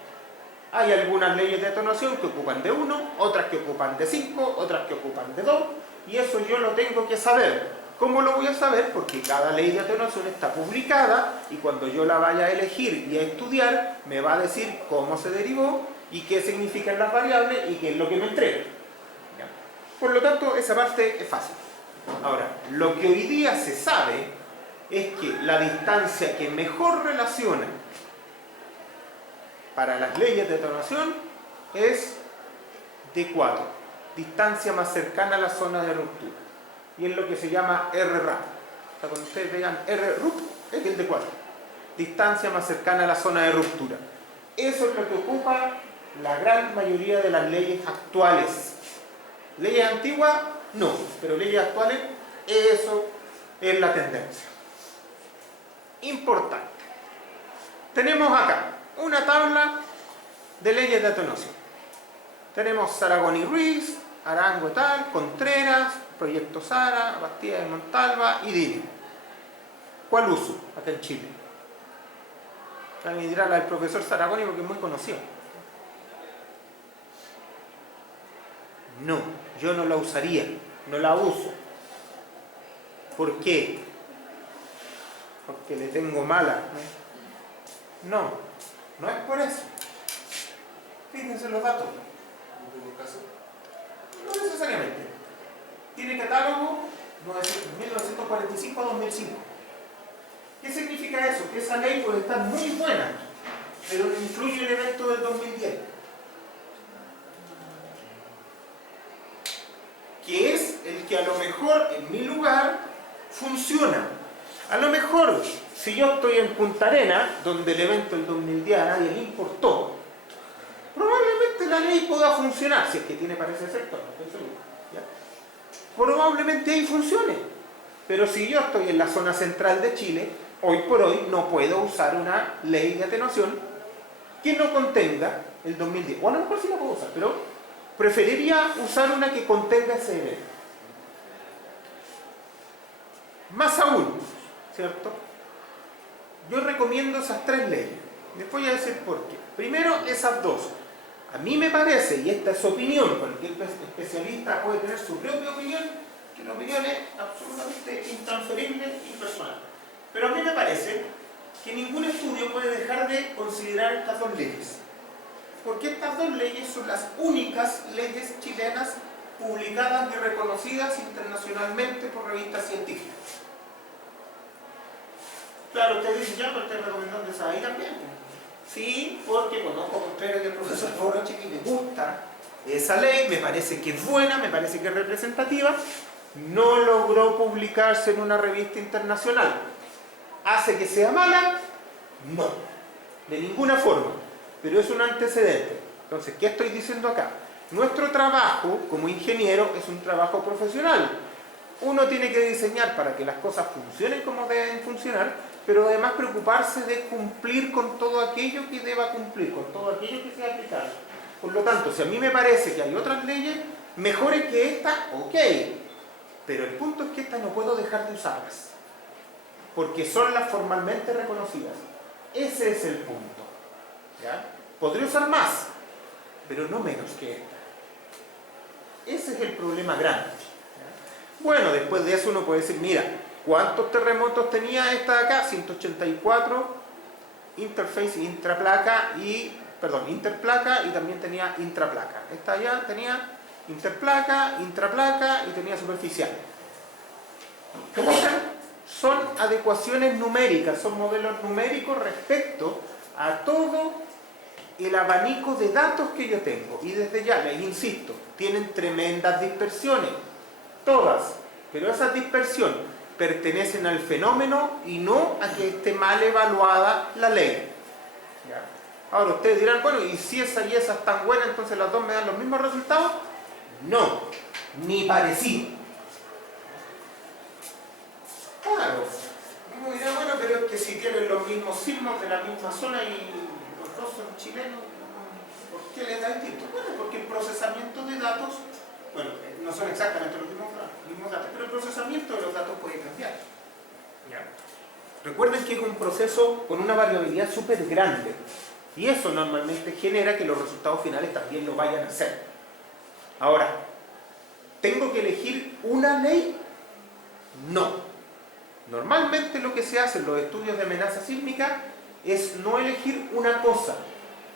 Hay algunas leyes de atenuación que ocupan de 1, otras que ocupan de 5, otras que ocupan de 2, y eso yo lo tengo que saber. ¿Cómo lo voy a saber? Porque cada ley de atenuación está publicada y cuando yo la vaya a elegir y a estudiar, me va a decir cómo se derivó y qué significan las variables y qué es lo que me entrega. ¿Ya? Por lo tanto, esa parte es fácil. Ahora, lo que hoy día se sabe es que la distancia que mejor relaciona para las leyes de atenuación es D4, distancia más cercana a la zona de ruptura, y es lo que se llama RRAP. O sea, cuando ustedes vean RRUP, es el D4, distancia más cercana a la zona de ruptura. Eso es lo que ocupa la gran mayoría de las leyes actuales. Leyes antiguas, no, pero leyes actuales, eso es la tendencia. Importante. Tenemos acá una tabla de leyes de atenuación. Tenemos Saragón y Ruiz, Arango et al, Contreras, Proyecto Sara, Bastida de Montalva y Dini. ¿Cuál uso acá en Chile? También dirá la del profesor Saragoni porque es muy conocido. No, yo no la usaría, no la uso. ¿Por qué? Porque le tengo mala. No, no es por eso. Fíjense los datos. No necesariamente. Tiene catálogo 1945 a 2005. ¿Qué significa eso? Que esa ley puede estar muy buena, pero no incluye el evento del 2010. Que es el que a lo mejor en mi lugar funciona. A lo mejor, si yo estoy en Punta Arenas, donde el evento del 2010 a nadie le importó, probablemente la ley pueda funcionar, si es que tiene para ese sector, no estoy seguro. ¿Ya? Probablemente ahí funcione. Pero si yo estoy en la zona central de Chile, hoy por hoy no puedo usar una ley de atenuación que no contenga el 2010. O a lo mejor sí la puedo usar, pero preferiría usar una que contenga ese evento. Más aún, ¿cierto? Yo recomiendo esas tres leyes. Después voy a decir por qué. Primero, esas dos. A mí me parece, y esta es opinión, cualquier especialista puede tener su propia opinión, que la opinión es absolutamente intransferible y personal. Pero a mí me parece que ningún estudio puede dejar de considerar estas dos leyes. Porque estas dos leyes son las únicas leyes chilenas publicadas y reconocidas internacionalmente por revistas científicas. Claro, ustedes dicen, ya, pero estoy recomendando esa ahí también. Sí, porque conozco a Contreras y al profesor Boroche que me gusta esa ley, me parece que es buena, me parece que es representativa. No logró publicarse en una revista internacional. ¿Hace que sea mala? No, de ninguna forma, pero es un antecedente. Entonces, ¿qué estoy diciendo acá? Nuestro trabajo como ingeniero es un trabajo profesional. Uno tiene que diseñar para que las cosas funcionen como deben funcionar, pero además preocuparse de cumplir con todo aquello que deba cumplir, con todo aquello que sea aplicable. Por lo tanto, si a mí me parece que hay otras leyes mejores que esta, ok, pero el punto es que estas no puedo dejar de usarlas, porque son las formalmente reconocidas. Ese es el punto. ¿Ya? Podría usar más, pero no menos que esta. Ese es el problema grande. ¿Ya? Bueno, después de eso uno puede decir, mira, ¿cuántos terremotos tenía esta de acá? 184, interface intraplaca y, interplaca y también tenía intraplaca. Esta allá tenía interplaca, intraplaca y tenía superficial. Son adecuaciones numéricas, son modelos numéricos respecto a todo el abanico de datos que yo tengo. Y desde ya, les insisto, tienen tremendas dispersiones, todas, pero esas dispersiones pertenecen al fenómeno y no a que esté mal evaluada la ley. ¿Ya? Ahora ustedes dirán, bueno, y si esa y esa están buenas, entonces las dos me dan los mismos resultados. No, ni parecido. Claro, uno dirá, bueno, pero es que si tienen los mismos sismos de la misma zona y los dos son chilenos, ¿por qué les da distinto? Bueno, porque el procesamiento de datos, bueno, no son exactamente los mismos datos, pero el procesamiento de los datos puede cambiar. ¿Ya? Recuerden que es un proceso con una variabilidad súper grande y eso normalmente genera que los resultados finales también lo vayan a ser. Ahora, ¿tengo que elegir una ley? No. Normalmente lo que se hace en los estudios de amenaza sísmica es no elegir una cosa,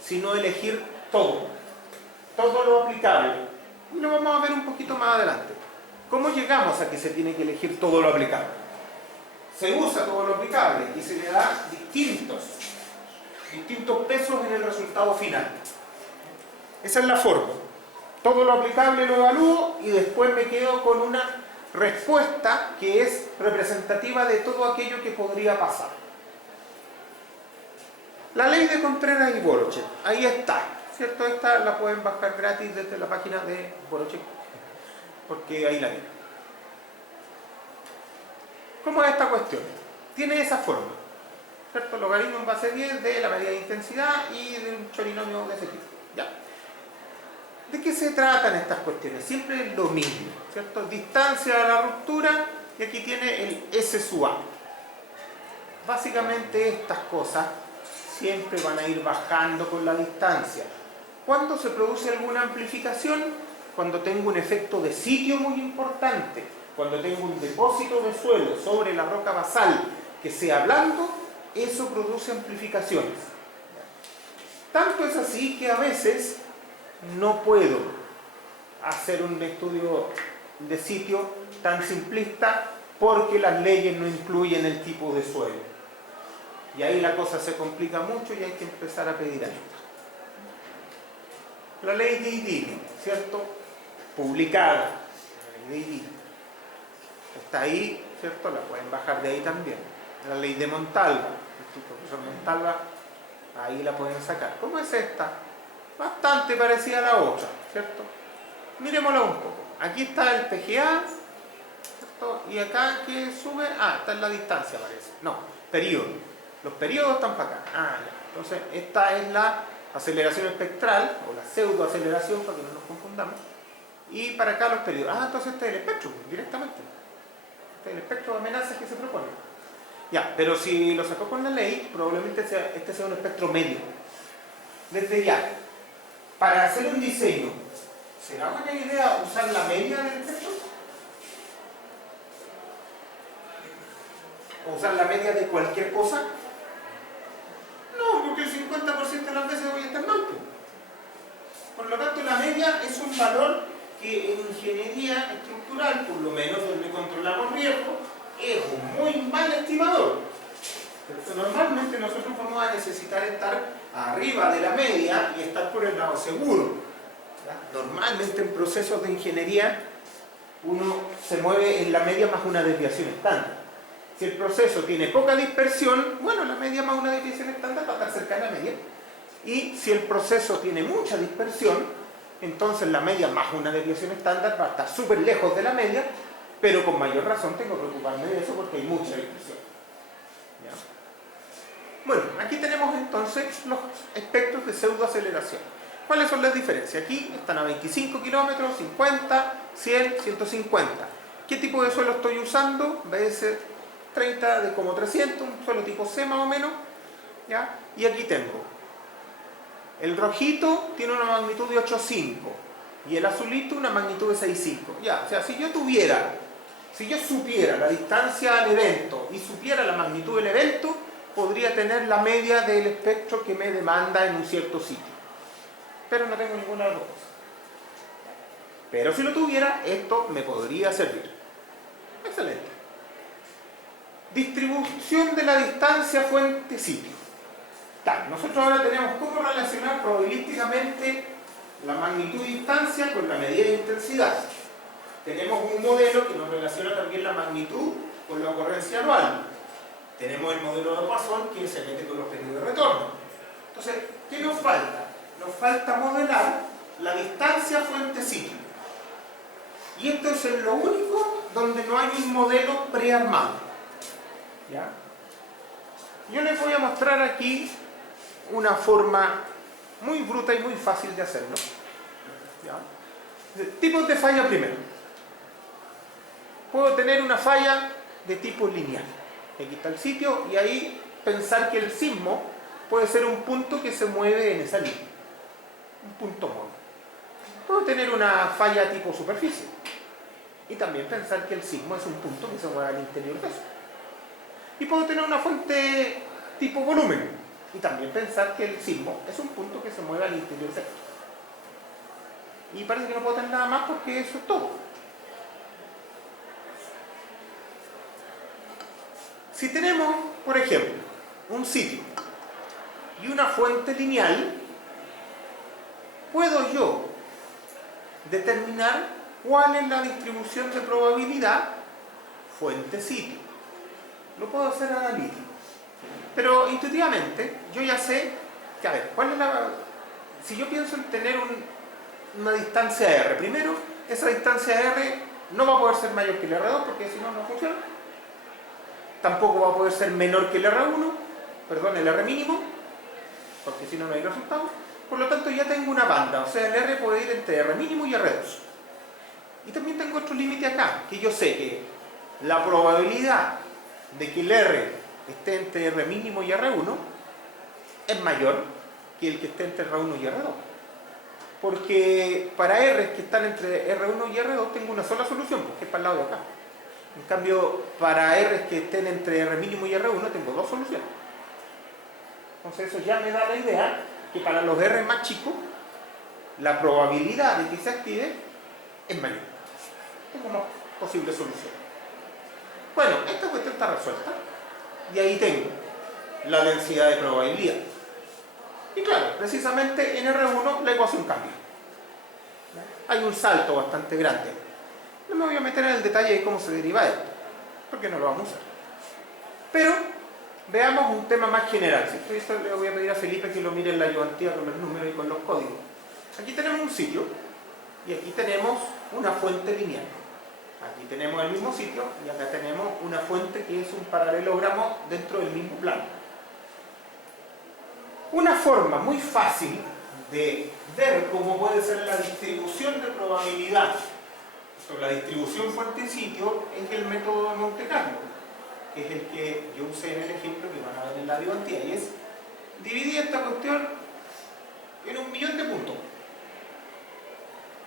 sino elegir todo lo aplicable. Y lo vamos a ver un poquito más adelante. ¿Cómo llegamos a que se tiene que elegir todo lo aplicable? Se usa todo lo aplicable y se le da distintos pesos en el resultado final. Esa es la forma. Todo lo aplicable lo evalúo y después me quedo con una respuesta que es representativa de todo aquello que podría pasar. La ley de Contreras y Boroche, ahí está, ¿cierto? Esta la pueden bajar gratis desde la página de Boroche, porque ahí la tienen. ¿Cómo es esta cuestión? Tiene esa forma. ¿cierto? Logaritmo en base 10 de la medida de intensidad y de un polinomio de ese tipo. ¿Ya? ¿De qué se tratan estas cuestiones? Siempre lo mismo, ¿cierto? Distancia a la ruptura y aquí tiene el S sub A. Básicamente estas cosas siempre van a ir bajando con la distancia. ¿Cuándo se produce alguna amplificación? Cuando tengo un efecto de sitio muy importante, cuando tengo un depósito de suelo sobre la roca basal que sea blando, eso produce amplificaciones. Tanto es así que a veces no puedo hacer un estudio de sitio tan simplista porque las leyes no incluyen el tipo de suelo. Y ahí la cosa se complica mucho y hay que empezar a pedir ayuda. La ley de Idilio, ¿cierto? Publicada. La ley de Idilio. Está ahí, ¿cierto? La pueden bajar de ahí también. La ley de Montalva. El profesor Montalva, ahí la pueden sacar. ¿Cómo es esta? Bastante parecida a la otra, ¿cierto? Miremosla un poco. Aquí está el PGA, ¿cierto? Y acá que sube, está en la distancia parece. No, periodo. Los periodos están para acá. Ya. Entonces, esta es la aceleración espectral, o la pseudoaceleración, para que no nos confundamos. Y para acá los periodos. Entonces este es el espectro, directamente. Este es el espectro de amenazas que se propone. Ya, pero si lo sacó con la ley, probablemente este sea un espectro medio. Desde ya, para hacer un diseño, ¿será buena idea usar la media del espectro? ¿O usar la media de cualquier cosa? No, porque el 50% de las veces voy a estar mal. Por lo tanto, la media es un valor que en ingeniería estructural, por lo menos donde controlamos riesgo, es un muy mal estimador. Pero normalmente nosotros vamos a necesitar estar arriba de la media y estar por el lado seguro. Normalmente en procesos de ingeniería uno se mueve en la media más una desviación estándar. Si el proceso tiene poca dispersión, bueno, la media más una desviación estándar va a estar cerca de la media. Y si el proceso tiene mucha dispersión, entonces la media más una desviación estándar va a estar súper lejos de la media, pero con mayor razón tengo que preocuparme de eso porque hay mucha dispersión. ¿Ya? Bueno, aquí tenemos entonces los espectros de pseudoaceleración. ¿Cuáles son las diferencias? Aquí están a 25 kilómetros, 50, 100, 150. ¿Qué tipo de suelo estoy usando? BS 30 de como 300, un suelo tipo C más o menos. ¿Ya? Y aquí tengo el rojito tiene una magnitud de 8,5 y el azulito una magnitud de 6,5. Ya, o sea, si yo supiera la distancia al evento y supiera la magnitud del evento, podría tener la media del espectro que me demanda en un cierto sitio. Pero no tengo ninguna de las dos cosas. Pero si lo tuviera, esto me podría servir. Excelente. Distribución de la distancia fuente-sitio. Nosotros ahora tenemos cómo relacionar probabilísticamente la magnitud de distancia con la medida de intensidad. Tenemos un modelo que nos relaciona también la magnitud con la ocurrencia anual. Tenemos el modelo de Poisson que se mete con los periodos de retorno. Entonces, ¿qué nos falta? Nos falta modelar la distancia fuente-sitio. Y esto es lo único donde no hay un modelo prearmado. ¿Ya? Yo les voy a mostrar aquí una forma muy bruta y muy fácil de hacerlo. ¿Ya? Tipos de falla primero. Puedo tener una falla de tipo lineal. Aquí está el sitio y ahí pensar que el sismo puede ser un punto que se mueve en esa línea. Un punto móvil. Puedo tener una falla tipo superficie. Y también pensar que el sismo es un punto que se mueve al interior de eso. Y puedo tener una fuente tipo volumen. Y también pensar que el sismo es un punto que se mueve al interior de esto. Y parece que no puedo tener nada más porque eso es todo. Si tenemos, por ejemplo, un sitio y una fuente lineal, puedo yo determinar cuál es la distribución de probabilidad fuente-sitio. Lo puedo hacer analítico. Pero intuitivamente yo ya sé que, a ver, ¿cuál es si yo pienso en tener una distancia R, primero, esa distancia R no va a poder ser mayor que el R2 porque si no, no funciona. Tampoco va a poder ser menor que el R1 perdón, el R mínimo, porque si no, no hay resultado. Por lo tanto, ya tengo una banda, o sea, el R puede ir entre R mínimo y R2. Y también tengo otro límite acá, que yo sé que la probabilidad de que el R esté entre R mínimo y R1 es mayor que el que esté entre R1 y R2. Porque para R que están entre R1 y R2 tengo una sola solución, porque es para el lado de acá. En cambio, para R que estén entre R mínimo y R1 tengo dos soluciones. Entonces eso ya me da la idea que para los R más chicos la probabilidad de que se active es mayor. Tengo más posibles soluciones. Bueno, esta cuestión está resuelta y ahí tengo la densidad de probabilidad. Y claro, precisamente en R1 la ecuación cambia. Hay un salto bastante grande. No me voy a meter en el detalle de cómo se deriva esto, porque no lo vamos a usar. Pero veamos un tema más general. Si esto le voy a pedir a Felipe que lo mire en la ayudantía con los números y con los códigos. Aquí tenemos un sitio y aquí tenemos una fuente lineal. Aquí tenemos el mismo sitio y acá tenemos una fuente que es un paralelogramo dentro del mismo plano. Una forma muy fácil de ver cómo puede ser la distribución de probabilidad sobre la distribución fuente-sitio es el método de Monte Carlo, que es el que yo usé en el ejemplo que van a ver en la ayudantía, y es dividir esta cuestión en 1.000.000 de puntos.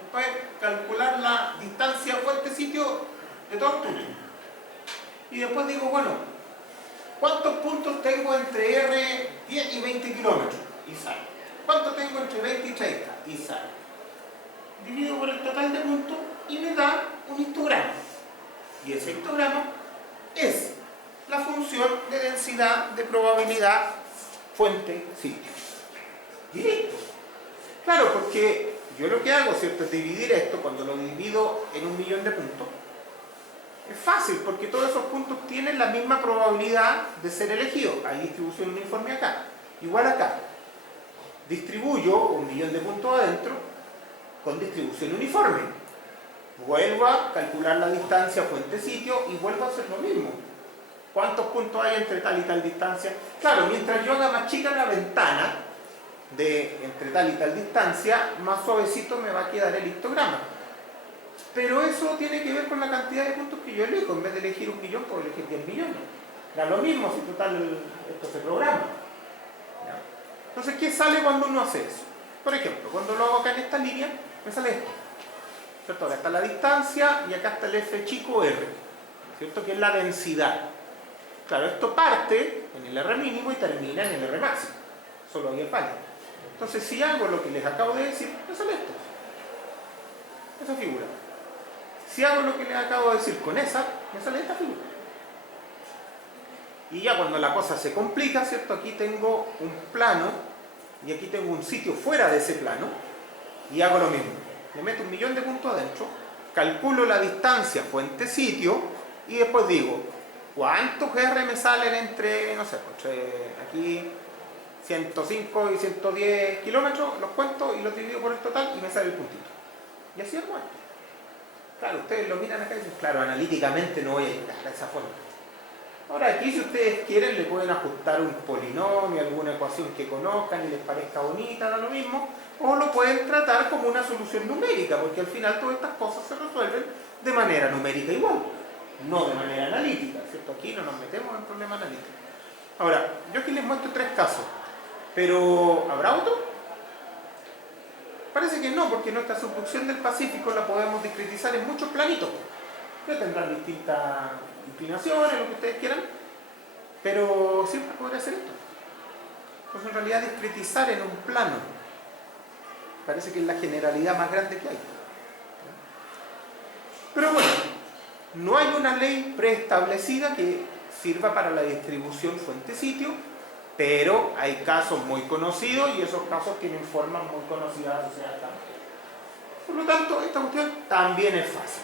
Después calcular la distancia fuente-sitio de todo el túnel. Y después digo, bueno, ¿cuántos puntos tengo entre R 10 y 20 kilómetros? Y sale. ¿Cuánto tengo entre 20 y 30? Y sale. Divido por el total de puntos y me da un histograma. Y ese histograma es la función de densidad de probabilidad fuente-sitio. Y listo. Claro, porque yo lo que hago, ¿cierto?, es dividir esto cuando lo divido en 1.000.000 de puntos. Es fácil, porque todos esos puntos tienen la misma probabilidad de ser elegidos. Hay distribución uniforme acá. Igual acá. Distribuyo 1.000.000 de puntos adentro con distribución uniforme. Vuelvo a calcular la distancia fuente-sitio y vuelvo a hacer lo mismo. ¿Cuántos puntos hay entre tal y tal distancia? Claro, mientras yo haga más chica la ventana de entre tal y tal distancia, más suavecito me va a quedar el histograma. Pero eso tiene que ver con la cantidad de puntos que yo elijo. En vez de elegir 1.000.000, puedo elegir 10 millones. Da lo mismo si total esto se programa. ¿Ya? Entonces, ¿qué sale cuando uno hace eso? Por ejemplo, cuando lo hago acá en esta línea, me sale esto. ¿Cierto? Acá está la distancia y acá está el F chico R. ¿Cierto? Que es la densidad. Claro, esto parte en el R mínimo y termina en el R máximo. Solo ahí el fallo. Entonces, si hago lo que les acabo de decir, me sale esto. Esa figura. Si hago lo que les acabo de decir con esa, me sale esta figura. Y ya cuando la cosa se complica, ¿cierto? Aquí tengo un plano y aquí tengo un sitio fuera de ese plano y hago lo mismo. Le meto 1.000.000 de puntos adentro, calculo la distancia fuente-sitio y después digo, ¿cuántos R me salen entre, no sé, entre aquí 105 y 110 kilómetros? Los cuento y los divido por el total y me sale el puntito. Y así es bueno. Claro, ustedes lo miran acá y dicen, claro, analíticamente no voy a llegar a esa forma. Ahora aquí, si ustedes quieren, le pueden ajustar un polinomio, alguna ecuación que conozcan y les parezca bonita, da lo mismo, o lo pueden tratar como una solución numérica, porque al final todas estas cosas se resuelven de manera numérica igual, no de manera analítica, ¿cierto? Aquí no nos metemos en problemas analíticos. Ahora, yo aquí les muestro 3 casos, pero ¿habrá otro? Parece que no, porque nuestra subducción del Pacífico la podemos discretizar en muchos planitos, que tendrán distintas inclinaciones, lo que ustedes quieran, pero siempre podría hacer esto. Pues en realidad discretizar en un plano parece que es la generalidad más grande que hay. Pero bueno, no hay una ley preestablecida que sirva para la distribución fuente-sitio, pero hay casos muy conocidos y esos casos tienen formas muy conocidas asociadas también. Por lo tanto, esta cuestión también es fácil.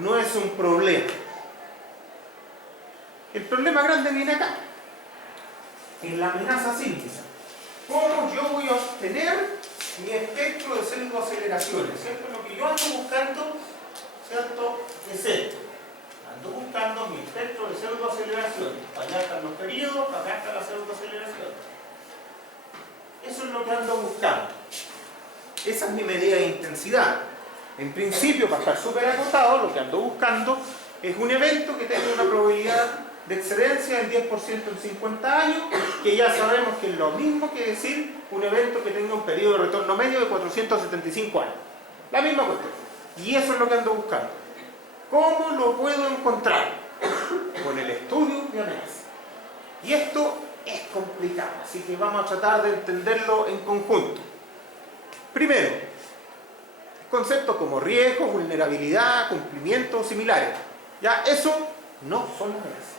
No es un problema. El problema grande viene acá, en la amenaza sísmica. ¿Cómo yo voy a obtener mi espectro de pseudoaceleraciones? ¿Cierto? Lo que yo ando buscando, ¿cierto?, es esto. Ando buscando mi espectro de pseudoaceleraciones. Para allá están los periodos, para acá está la pseudoaceleración. Eso es lo que ando buscando. Esa es mi medida de intensidad. En principio, para estar súper acotado, lo que ando buscando es un evento que tenga una probabilidad de excedencia del 10% en 50 años, que ya sabemos que es lo mismo que decir un evento que tenga un periodo de retorno medio de 475 años. La misma cuestión. Y eso es lo que ando buscando. ¿Cómo lo puedo encontrar? Con el estudio de amenaza. Y esto es complicado, así que vamos a tratar de entenderlo en conjunto. Primero, conceptos como riesgo, vulnerabilidad, cumplimiento o similares. Ya, eso no son amenazas.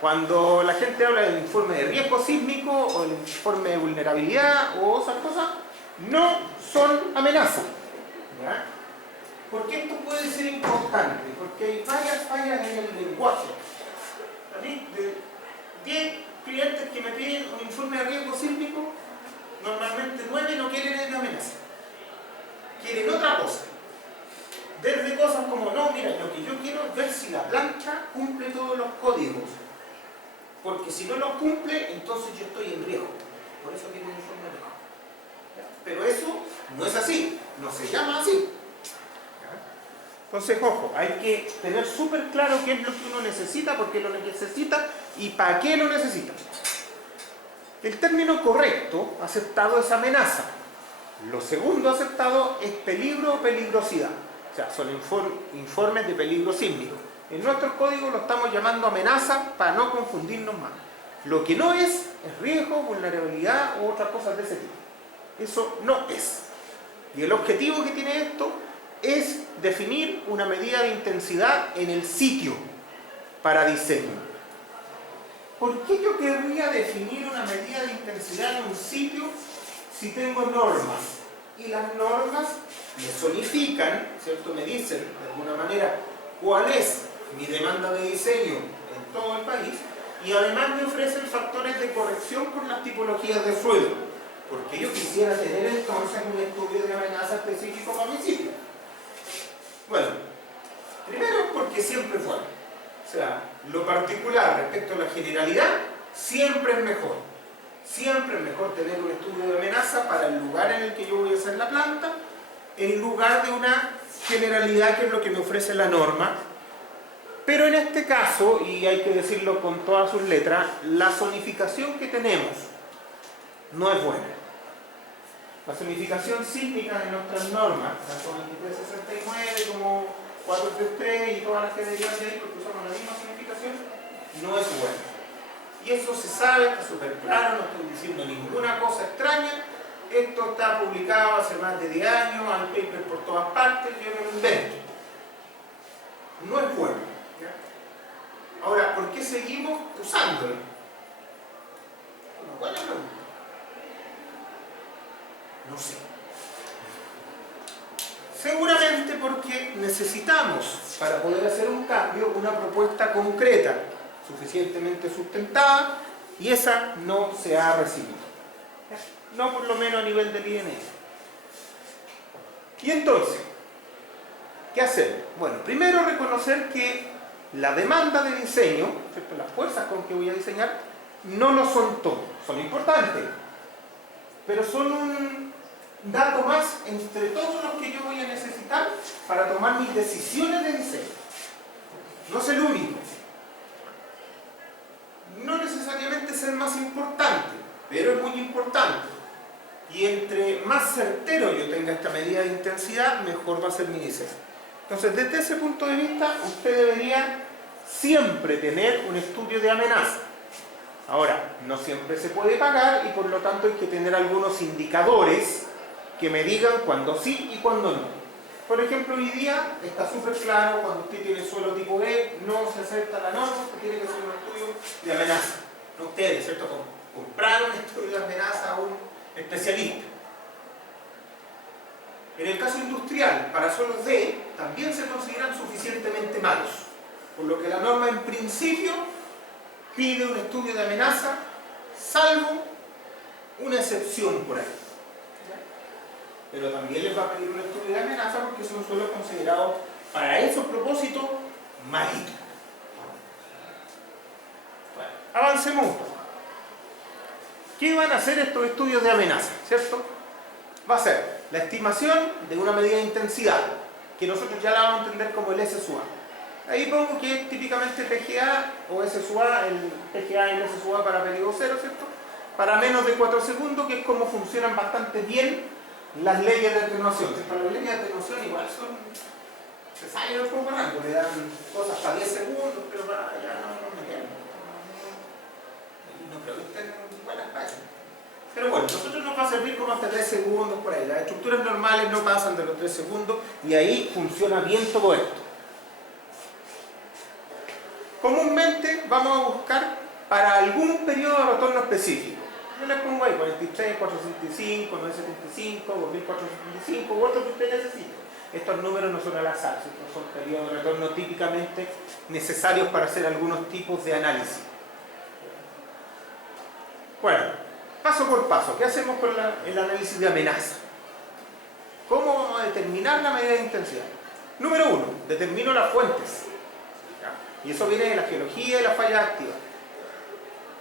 Cuando la gente habla del informe de riesgo sísmico o el informe de vulnerabilidad o esas cosas, no son amenazas. ¿Ya? ¿Por qué esto puede ser importante? Porque hay varias fallas en el lenguaje. A mí, de 10 clientes que me piden un informe de riesgo sísmico, normalmente 9 no quieren el de amenaza. Quieren otra cosa. Desde cosas como, no, mira, lo que yo quiero es ver si la planta cumple todos los códigos. Porque si no los cumple, entonces yo estoy en riesgo. Por eso quiero un informe de riesgo. Pero eso no es así, no se llama así. Entonces, ojo, hay que tener súper claro qué es lo que uno necesita, por qué lo necesita y para qué lo necesita. El término correcto aceptado es amenaza. Lo segundo aceptado es peligro o peligrosidad. O sea, son informes de peligro sísmico. En nuestro código lo estamos llamando amenaza para no confundirnos más. Lo que no es riesgo, vulnerabilidad u otras cosas de ese tipo. Eso no es. Y el objetivo que tiene esto es definir una medida de intensidad en el sitio para diseño. ¿Por qué yo querría definir una medida de intensidad en un sitio si tengo normas? Y las normas me zonifican, ¿cierto? Me dicen de alguna manera cuál es mi demanda de diseño en todo el país y además me ofrecen factores de corrección por las tipologías de suelo. Porque yo quisiera tener entonces un estudio de amenaza específico para mi sitio. Bueno, primero porque siempre fue. O sea, lo particular respecto a la generalidad siempre es mejor. Siempre es mejor tener un estudio de amenaza para el lugar en el que yo voy a hacer la planta, en lugar de una generalidad que es lo que me ofrece la norma. Pero en este caso, y hay que decirlo con todas sus letras, la zonificación que tenemos no es buena. La zonificación sísmica de nuestras normas, tanto 2369 como 433 y todas las que derivan de ahí, porque usamos la misma zonificación, no es buena. Y eso se sabe, está súper claro, no estoy diciendo ninguna cosa extraña. Esto está publicado hace más de 10 años, hay papers por todas partes, yo no lo invento. No es bueno. ¿Ya? Ahora, ¿por qué seguimos usándolo? Una buena pregunta. No sé. Seguramente porque necesitamos, para poder hacer un cambio, una propuesta concreta, suficientemente sustentada, y esa no se ha recibido. No por lo menos a nivel del INE. Y entonces, ¿qué hacer? Bueno, primero reconocer que la demanda de diseño, ¿cierto? Las fuerzas con que voy a diseñar, no lo son todo. Son importantes, pero son un dato más entre todos los que yo voy a necesitar para tomar mis decisiones de diseño. No es el único. No necesariamente es el más importante, pero es muy importante. Y entre más certero yo tenga esta medida de intensidad, mejor va a ser mi diseño. Entonces, desde ese punto de vista, usted debería siempre tener un estudio de amenaza. Ahora, no siempre se puede pagar y por lo tanto hay que tener algunos indicadores que me digan cuándo sí y cuándo no. Por ejemplo, hoy día está súper claro, cuando usted tiene suelo tipo E, no se acepta la norma, usted tiene que hacer un estudio de amenaza. No ustedes, ¿cierto? Comprar un estudio de amenaza a un especialista. En el caso industrial, para suelos D, también se consideran suficientemente malos, por lo que la norma en principio pide un estudio de amenaza, salvo una excepción por ahí. Pero también les va a pedir un estudio de amenaza porque son suelos considerados para esos propósitos malitos. Bueno, avancemos un poco. ¿Qué van a hacer estos estudios de amenaza? ¿Cierto? Va a ser la estimación de una medida de intensidad, que nosotros ya la vamos a entender como el SSUA. Ahí pongo que es típicamente PGA o SSUA, el PGA y el SSUA para periodo cero, ¿cierto? Para menos de 4 segundos, que es como funcionan bastante bien las leyes de atenuación. Para las leyes de atenuación igual se salen un poco rango, le dan cosas hasta 10 segundos, pero para allá no me quedan. No creo que estén buenas páginas. Pero bueno, nosotros nos va a servir como hasta 3 segundos por ahí. Las estructuras normales no pasan de los 3 segundos y ahí funciona bien todo esto. Comúnmente vamos a buscar para algún periodo de retorno específico. Yo les pongo ahí 43, 465, 975, 2475 u otro que usted necesite. Estos números no son al azar, estos son periodos de retorno típicamente necesarios para hacer algunos tipos de análisis. Bueno, paso por paso, ¿qué hacemos con el análisis de amenaza? ¿Cómo vamos a determinar la medida de intensidad? Número 1, determino las fuentes. Y eso viene de la geología y la falla activa.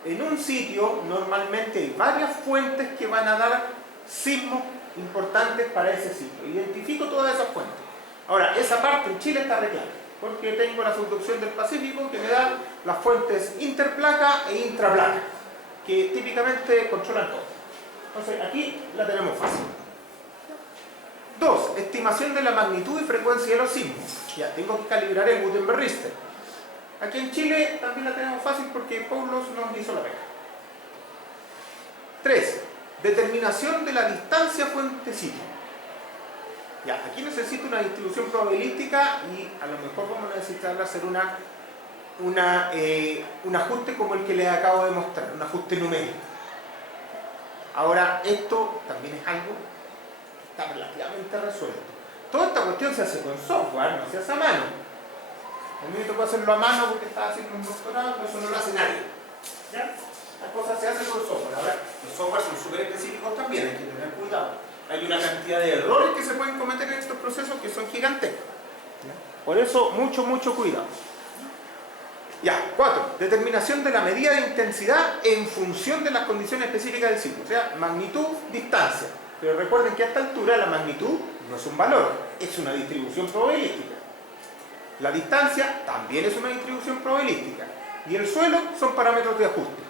En un sitio normalmente hay varias fuentes que van a dar sismos importantes para ese sitio. Identifico todas esas fuentes. Ahora, esa parte en Chile está arreglada, porque tengo la subducción del Pacífico que me da las fuentes interplaca e intraplaca, que típicamente controlan todo. Entonces, aquí la tenemos fácil. 2. Estimación de la magnitud y frecuencia de los sismos. Ya, tengo que calibrar el Gutenberg-Richter. Aquí en Chile también la tenemos fácil porque Paulos nos hizo la pega. 3. Determinación de la distancia fuente-sitio. Ya, aquí necesito una distribución probabilística y a lo mejor vamos a necesitar hacer un ajuste como el que les acabo de mostrar, un ajuste numérico. Ahora, esto también es algo que está relativamente resuelto. Toda esta cuestión se hace con software, no se hace a mano. A mí me tocó hacerlo a mano porque estaba haciendo un doctorado, pero eso no lo hace nadie. ¿Ya? Las cosas se hacen con software. Ahora, los softwares son súper específicos también, hay que tener cuidado. Hay una cantidad de errores que se pueden cometer en estos procesos que son gigantescos. ¿Ya? Por eso, mucho cuidado. Ya, 4. Determinación de la medida de intensidad en función de las condiciones específicas del sitio. O sea, magnitud, distancia. Pero recuerden que a esta altura la magnitud no es un valor, es una distribución probabilística. La distancia también es una distribución probabilística. Y el suelo son parámetros de ajuste.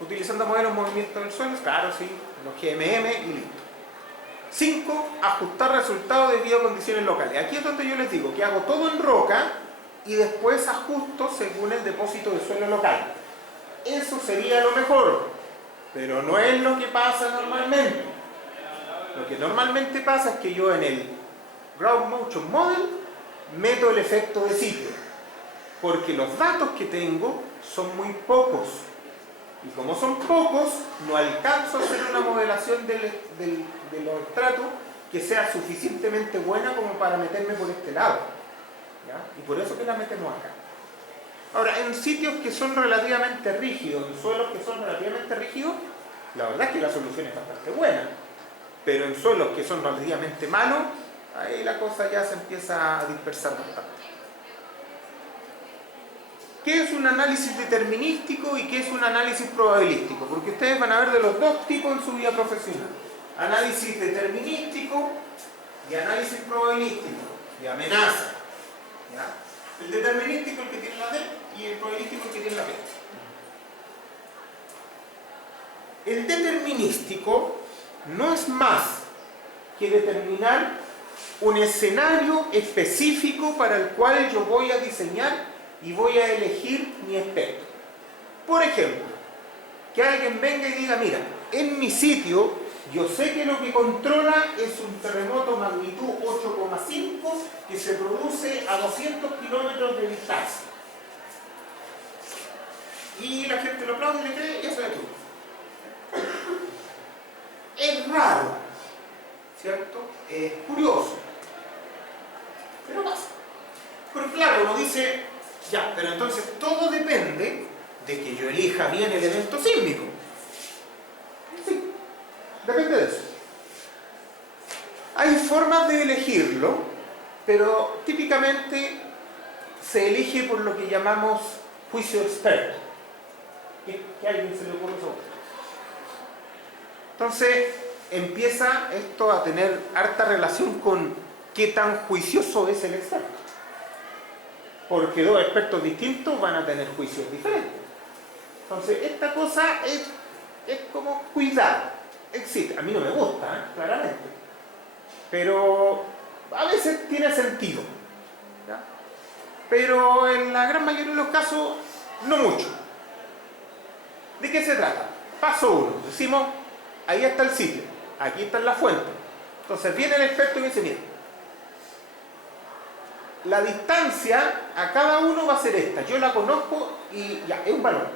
Utilizando modelos de movimiento del suelo, claro, sí, los GMM y listo. 5. Ajustar resultados debido a condiciones locales. Aquí es donde yo les digo que hago todo en roca y después ajusto según el depósito de suelo local. Eso sería lo mejor, pero no es lo que pasa normalmente. Lo que normalmente pasa es que yo en el Ground Motion Model meto el efecto de sitio, porque los datos que tengo son muy pocos y como son pocos no alcanzo a hacer una modelación de los estratos que sea suficientemente buena como para meterme por este lado. ¿Ya? Y por eso que la metemos acá. Ahora, en sitios que son relativamente rígidos, en suelos que son relativamente rígidos, la verdad es que la solución es bastante buena, pero en suelos que son relativamente malos, ahí la cosa ya se empieza a dispersar bastante. ¿Qué es un análisis determinístico y qué es un análisis probabilístico? Porque ustedes van a ver de los dos tipos en su vida profesional. Análisis determinístico y análisis probabilístico, de amenaza. ¿Ya? El determinístico el que tiene la D y el probabilístico el que tiene la B. El determinístico no es más que determinar un escenario específico para el cual yo voy a diseñar y voy a elegir mi espectro. Por ejemplo, que alguien venga y diga, mira, en mi sitio yo sé que lo que controla es un terremoto magnitud 8,5 que se produce a 200 kilómetros de distancia. Y la gente lo aplaude y le cree, y eso es todo. Es raro, ¿cierto? Es curioso, pero pasa. Pero claro, uno dice, ya, pero entonces todo depende de que yo elija bien el evento sísmico. Sí, depende de eso. Hay formas de elegirlo, pero típicamente se elige por lo que llamamos juicio experto. que a alguien se le ocurre eso. Entonces empieza esto a tener harta relación con qué tan juicioso es el experto. Porque dos expertos distintos van a tener juicios diferentes. Entonces esta cosa es como cuidado. Existe. A mí no me gusta, claramente. Pero a veces tiene sentido. ¿Ya? Pero en la gran mayoría de los casos, no mucho. ¿De qué se trata? Paso 1. Decimos, ahí está el sitio, aquí está la fuente. Entonces viene el experto y dice, mira, la distancia a cada uno va a ser esta. Yo la conozco y ya, es un valor.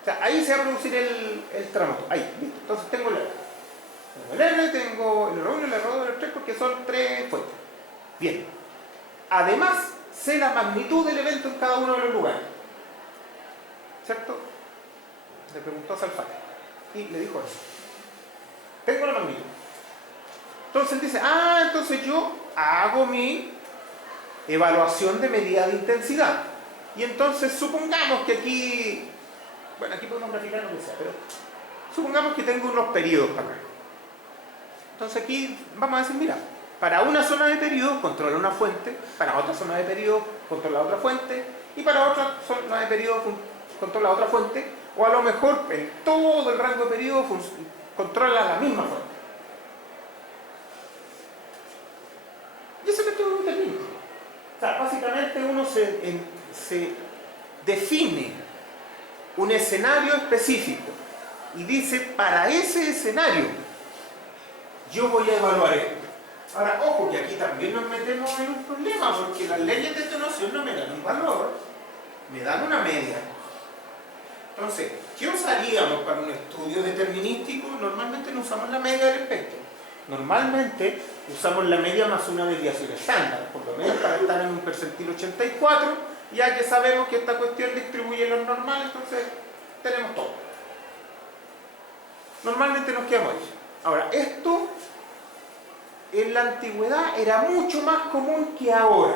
O sea, ahí se va a producir el terremoto. Ahí, listo. Entonces tengo el R. Tengo el R, tengo el R1, el R2, el R3, porque son 3 fuentes. Bien. Además, sé la magnitud del evento en cada uno de los lugares. ¿Cierto? Le preguntó a Salfate y le dijo eso. Tengo la magnitud. Entonces él dice, entonces yo hago mi evaluación de medida de intensidad. Y entonces supongamos que aquí, bueno, aquí podemos graficar lo que sea, pero supongamos que tengo unos periodos para acá. Entonces aquí vamos a decir, mira, para una zona de periodo controla una fuente, para otra zona de periodo controla otra fuente, y para otra zona de periodo controla otra fuente, o a lo mejor en todo el rango de periodo controla la misma fuente. Y eso es todo un término. O sea, básicamente uno se define un escenario específico y dice, para ese escenario yo voy a evaluar esto. Ahora, ojo, que aquí también nos metemos en un problema, porque las leyes de detonación no me dan un valor, me dan una media. Entonces, ¿qué usaríamos para un estudio determinístico? Normalmente no usamos la media del espectro. Normalmente usamos la media más una desviación estándar, por lo menos para estar en un percentil 84, ya que sabemos que esta cuestión distribuye los normales, entonces tenemos todo. Normalmente nos quedamos ahí. Ahora, esto en la antigüedad era mucho más común que ahora.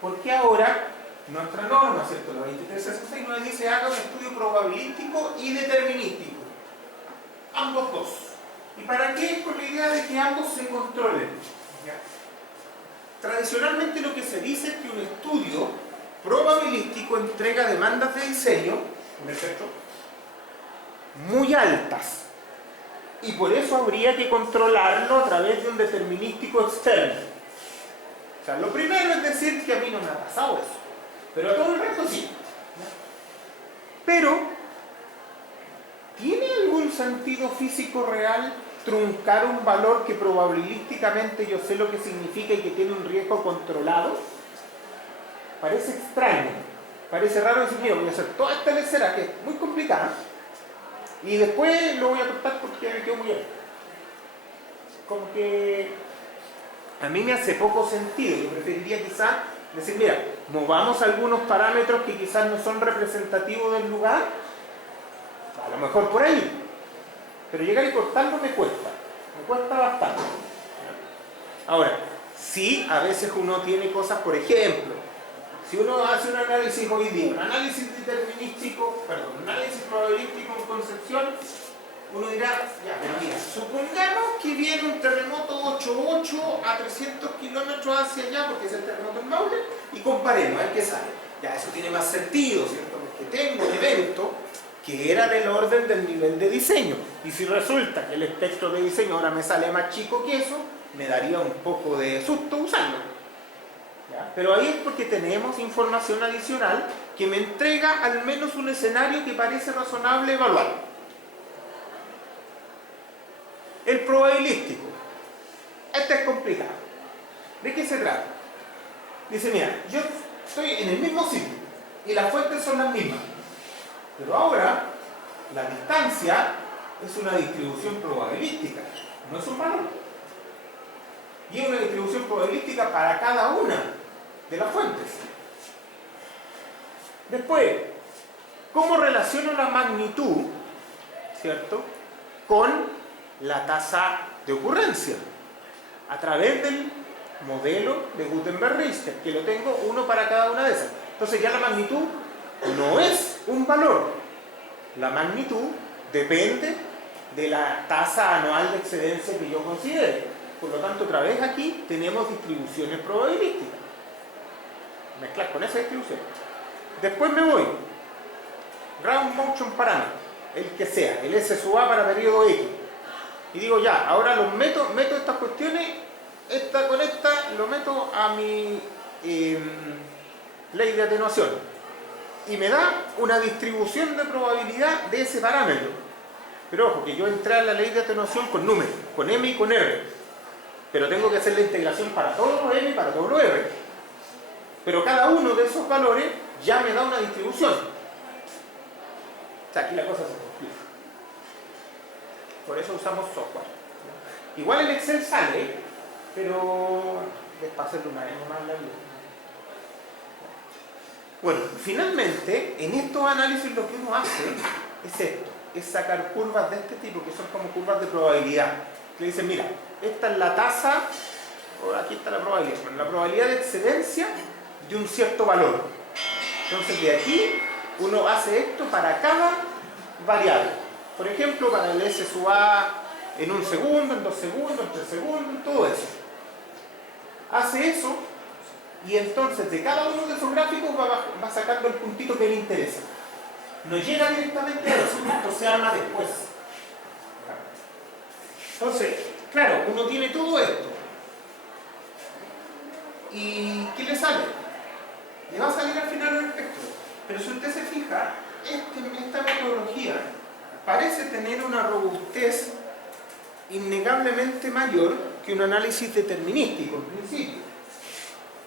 Porque ahora nuestra norma, ¿cierto? La 2366 nos dice haga un estudio probabilístico y determinístico. Ambos dos. ¿Y para qué? Con la idea de que ambos se controlen. ¿Ya? Tradicionalmente lo que se dice es que un estudio probabilístico entrega demandas de diseño, ¿no es cierto?, muy altas. Y por eso habría que controlarlo a través de un determinístico externo. O sea, lo primero es decir que a mí no me ha pasado eso. Pero a todo el resto sí. Pero, ¿tiene algún sentido físico real truncar un valor que probabilísticamente yo sé lo que significa y que tiene un riesgo controlado? Parece extraño. Parece raro decir, mira, voy a hacer toda esta lecera que es muy complicada y después lo voy a cortar porque me quedo muy bien. Como que a mí me hace poco sentido. Yo preferiría quizás decir, mira, movamos algunos parámetros que quizás no son representativos del lugar, a lo mejor por ahí, pero llegar y cortarlo me cuesta bastante. Ahora, sí, a veces uno tiene cosas, por ejemplo, si uno hace un análisis hoy día, un análisis determinístico, un análisis probabilístico en Concepción, uno dirá, ya, pero mira, supongamos que viene un terremoto 8.8 a 300 kilómetros hacia allá, porque es el terremoto en Maule, y comparemos, a ver qué sale. Ya, eso tiene más sentido, ¿cierto? Porque tengo un evento que era del orden del nivel de diseño, y si resulta que el espectro de diseño ahora me sale más chico que eso, me daría un poco de susto usarlo. ¿Ya? Pero ahí es porque tenemos información adicional que me entrega al menos un escenario que parece razonable evaluar. El probabilístico. Este es complicado. ¿De qué se trata? Dice, mira, yo estoy en el mismo sitio y las fuentes son las mismas. Pero ahora, la distancia es una distribución probabilística, no es un valor. Y es una distribución probabilística para cada una de las fuentes. Después, ¿cómo relaciono la magnitud, ¿cierto?, con la tasa de ocurrencia? A través del modelo de Gutenberg-Richter, que lo tengo uno para cada una de esas. Entonces ya la magnitud no es un valor, La magnitud depende de la tasa anual de excedencia que yo considere. Por lo tanto, otra vez aquí tenemos distribuciones probabilísticas. Mezclar con esa distribución. Después me voy. Ground Motion Parameter, el que sea, el S sub A para periodo X. Y digo ya, ahora los meto estas cuestiones, esta con esta, lo meto a mi ley de atenuación. Y me da una distribución de probabilidad de ese parámetro. Pero ojo, que yo entré a la ley de atenuación con números, con M y con R. Pero tengo que hacer la integración para todos los M y para todos los R. Pero cada uno de esos valores ya me da una distribución. O sea, aquí la cosa se complica. Por eso usamos software. Igual el Excel sale, pero es para hacerlo una vez más la vida. Bueno, finalmente, en estos análisis lo que uno hace es esto, es sacar curvas de este tipo, que son como curvas de probabilidad. Le dicen, mira, esta es la tasa, o aquí está la probabilidad, la probabilidad de excedencia de un cierto valor. Entonces, de aquí, uno hace esto para cada variable. Por ejemplo, para el S sub A en 1 segundo, en 2 segundos, en 3 segundos, todo eso. Hace eso. Y entonces de cada uno de esos gráficos va sacando el puntito que le interesa. No llega directamente a eso, esto se arma después. Entonces, claro, uno tiene todo esto. ¿Y qué le sale? Le va a salir al final el espectro. Pero si usted se fija, esta metodología parece tener una robustez innegablemente mayor que un análisis determinístico en principio.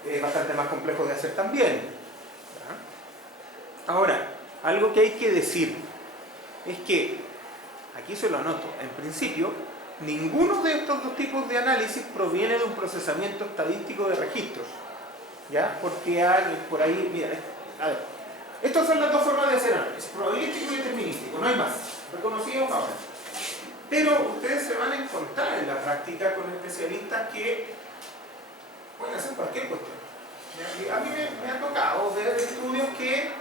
Es bastante más complejo de hacer también. ¿Ya? Ahora, algo que hay que decir es que, aquí se lo anoto, en principio, ninguno de estos dos tipos de análisis proviene de un procesamiento estadístico de registros. ¿Ya? Porque hay por ahí, mira, a ver, estas son las dos formas de hacer análisis, probabilístico y determinístico, no hay más, reconocidos ahora. Pero ustedes se van a encontrar en la práctica con especialistas que pueden hacer cualquier cuestión. A mí me ha tocado ver estudios que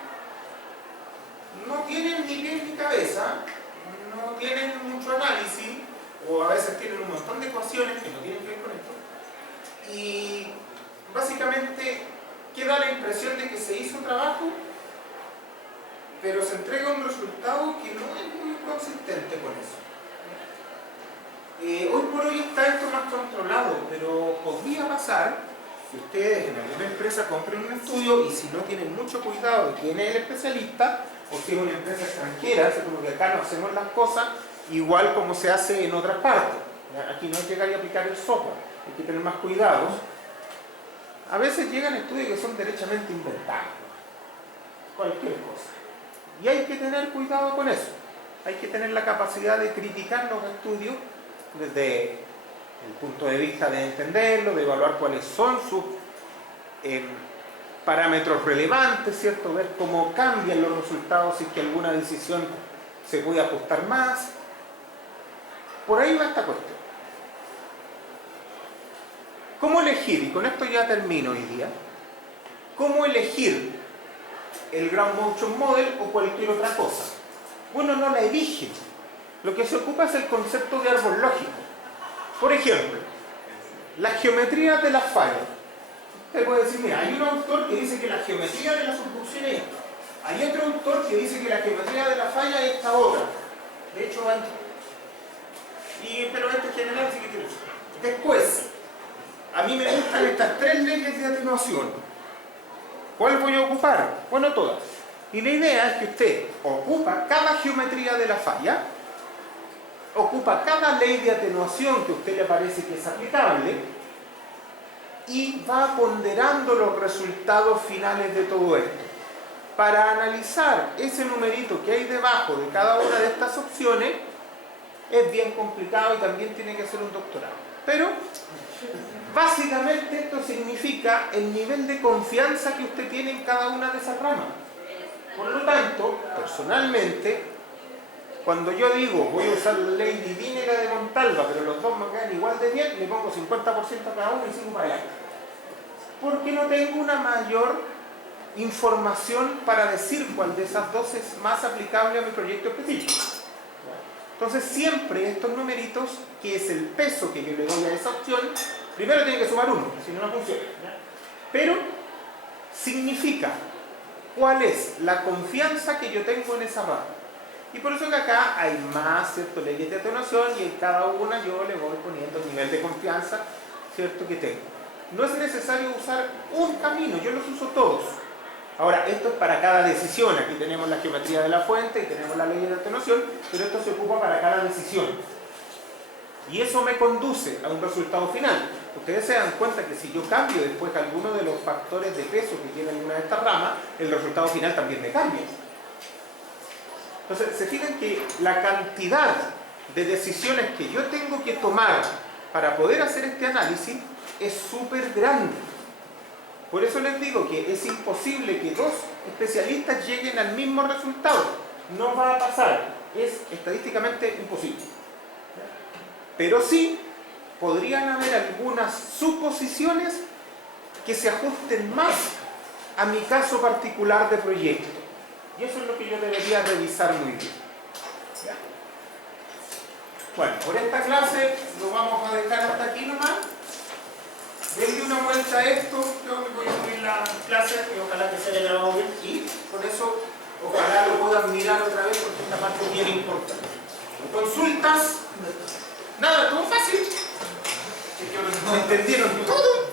no tienen ni pies ni cabeza, no tienen mucho análisis, o a veces tienen un montón de ecuaciones que no tienen que ver con esto, y básicamente queda la impresión de que se hizo un trabajo, pero se entrega un resultado que no es muy consistente con eso. Hoy por hoy está esto más controlado, pero podría pasar que ustedes en alguna empresa compren un estudio y si no tienen mucho cuidado de quién es el especialista, o si es una empresa extranjera, porque acá no hacemos las cosas igual como se hace en otras partes. Aquí no hay que llegar y aplicar el software, hay que tener más cuidados. A veces llegan estudios que son derechamente inventados, cualquier cosa. Y hay que tener cuidado con eso. Hay que tener la capacidad de criticar los estudios desde el punto de vista de entenderlo, de evaluar cuáles son sus parámetros relevantes, ¿cierto? Ver cómo cambian los resultados, si es que alguna decisión se puede ajustar más. Por ahí va esta cuestión. ¿Cómo elegir? Y con esto ya termino hoy día. ¿Cómo elegir el Ground Motion Model o cualquier otra cosa? Bueno, no la elige. Lo que se ocupa es el concepto de árbol lógico. Por ejemplo, las geometrías de las fallas. Usted puede decir, mira, hay un autor que dice que la geometría de la subducción es esta. Hay otro autor que dice que la geometría de la falla es esta otra. De hecho, hay... pero este en general sí que tiene eso. Después, a mí me gustan estas tres leyes de atenuación. ¿Cuál voy a ocupar? Bueno, todas. Y la idea es que usted ocupa cada geometría de la falla, ocupa cada ley de atenuación que a usted le parece que es aplicable y va ponderando los resultados finales de todo esto. Para analizar ese numerito que hay debajo de cada una de estas opciones es bien complicado y también tiene que hacer un doctorado. Pero básicamente esto significa el nivel de confianza que usted tiene en cada una de esas ramas. Por lo tanto, personalmente, cuando yo digo voy a usar la ley divina y la de Montalva, pero los dos me quedan igual de bien, le pongo 50% a cada uno y sigo para allá. Porque no tengo una mayor información para decir cuál de esas dos es más aplicable a mi proyecto específico. Entonces siempre estos numeritos, que es el peso que yo le doy a esa opción, primero tiene que sumar 1, si no, no funciona. Pero significa cuál es la confianza que yo tengo en esa rama. Y por eso que acá hay más, ¿cierto?, leyes de atenuación, y en cada una yo le voy poniendo el nivel de confianza, ¿cierto?, que tengo. No es necesario usar un camino, yo los uso todos. Ahora, esto es para cada decisión. Aquí tenemos la geometría de la fuente y tenemos la ley de atenuación, pero esto se ocupa para cada decisión. Y eso me conduce a un resultado final. Ustedes se dan cuenta que si yo cambio después alguno de los factores de peso que tiene alguna de estas ramas, el resultado final también me cambia. Entonces, se fijan que la cantidad de decisiones que yo tengo que tomar para poder hacer este análisis es súper grande. Por eso les digo que es imposible que dos especialistas lleguen al mismo resultado. No va a pasar. Es estadísticamente imposible. Pero sí podrían haber algunas suposiciones que se ajusten más a mi caso particular de proyecto. Y eso es lo que yo debería revisar muy bien. ¿Ya? Bueno, por esta clase lo vamos a dejar hasta aquí nomás. Denle una vuelta a esto. Yo me voy a subir la clase y ojalá que se haya grabado bien. Y con eso, ojalá lo puedan mirar otra vez porque esta parte es bien importante. Consultas. Nada, todo fácil. ¿Entendieron todo?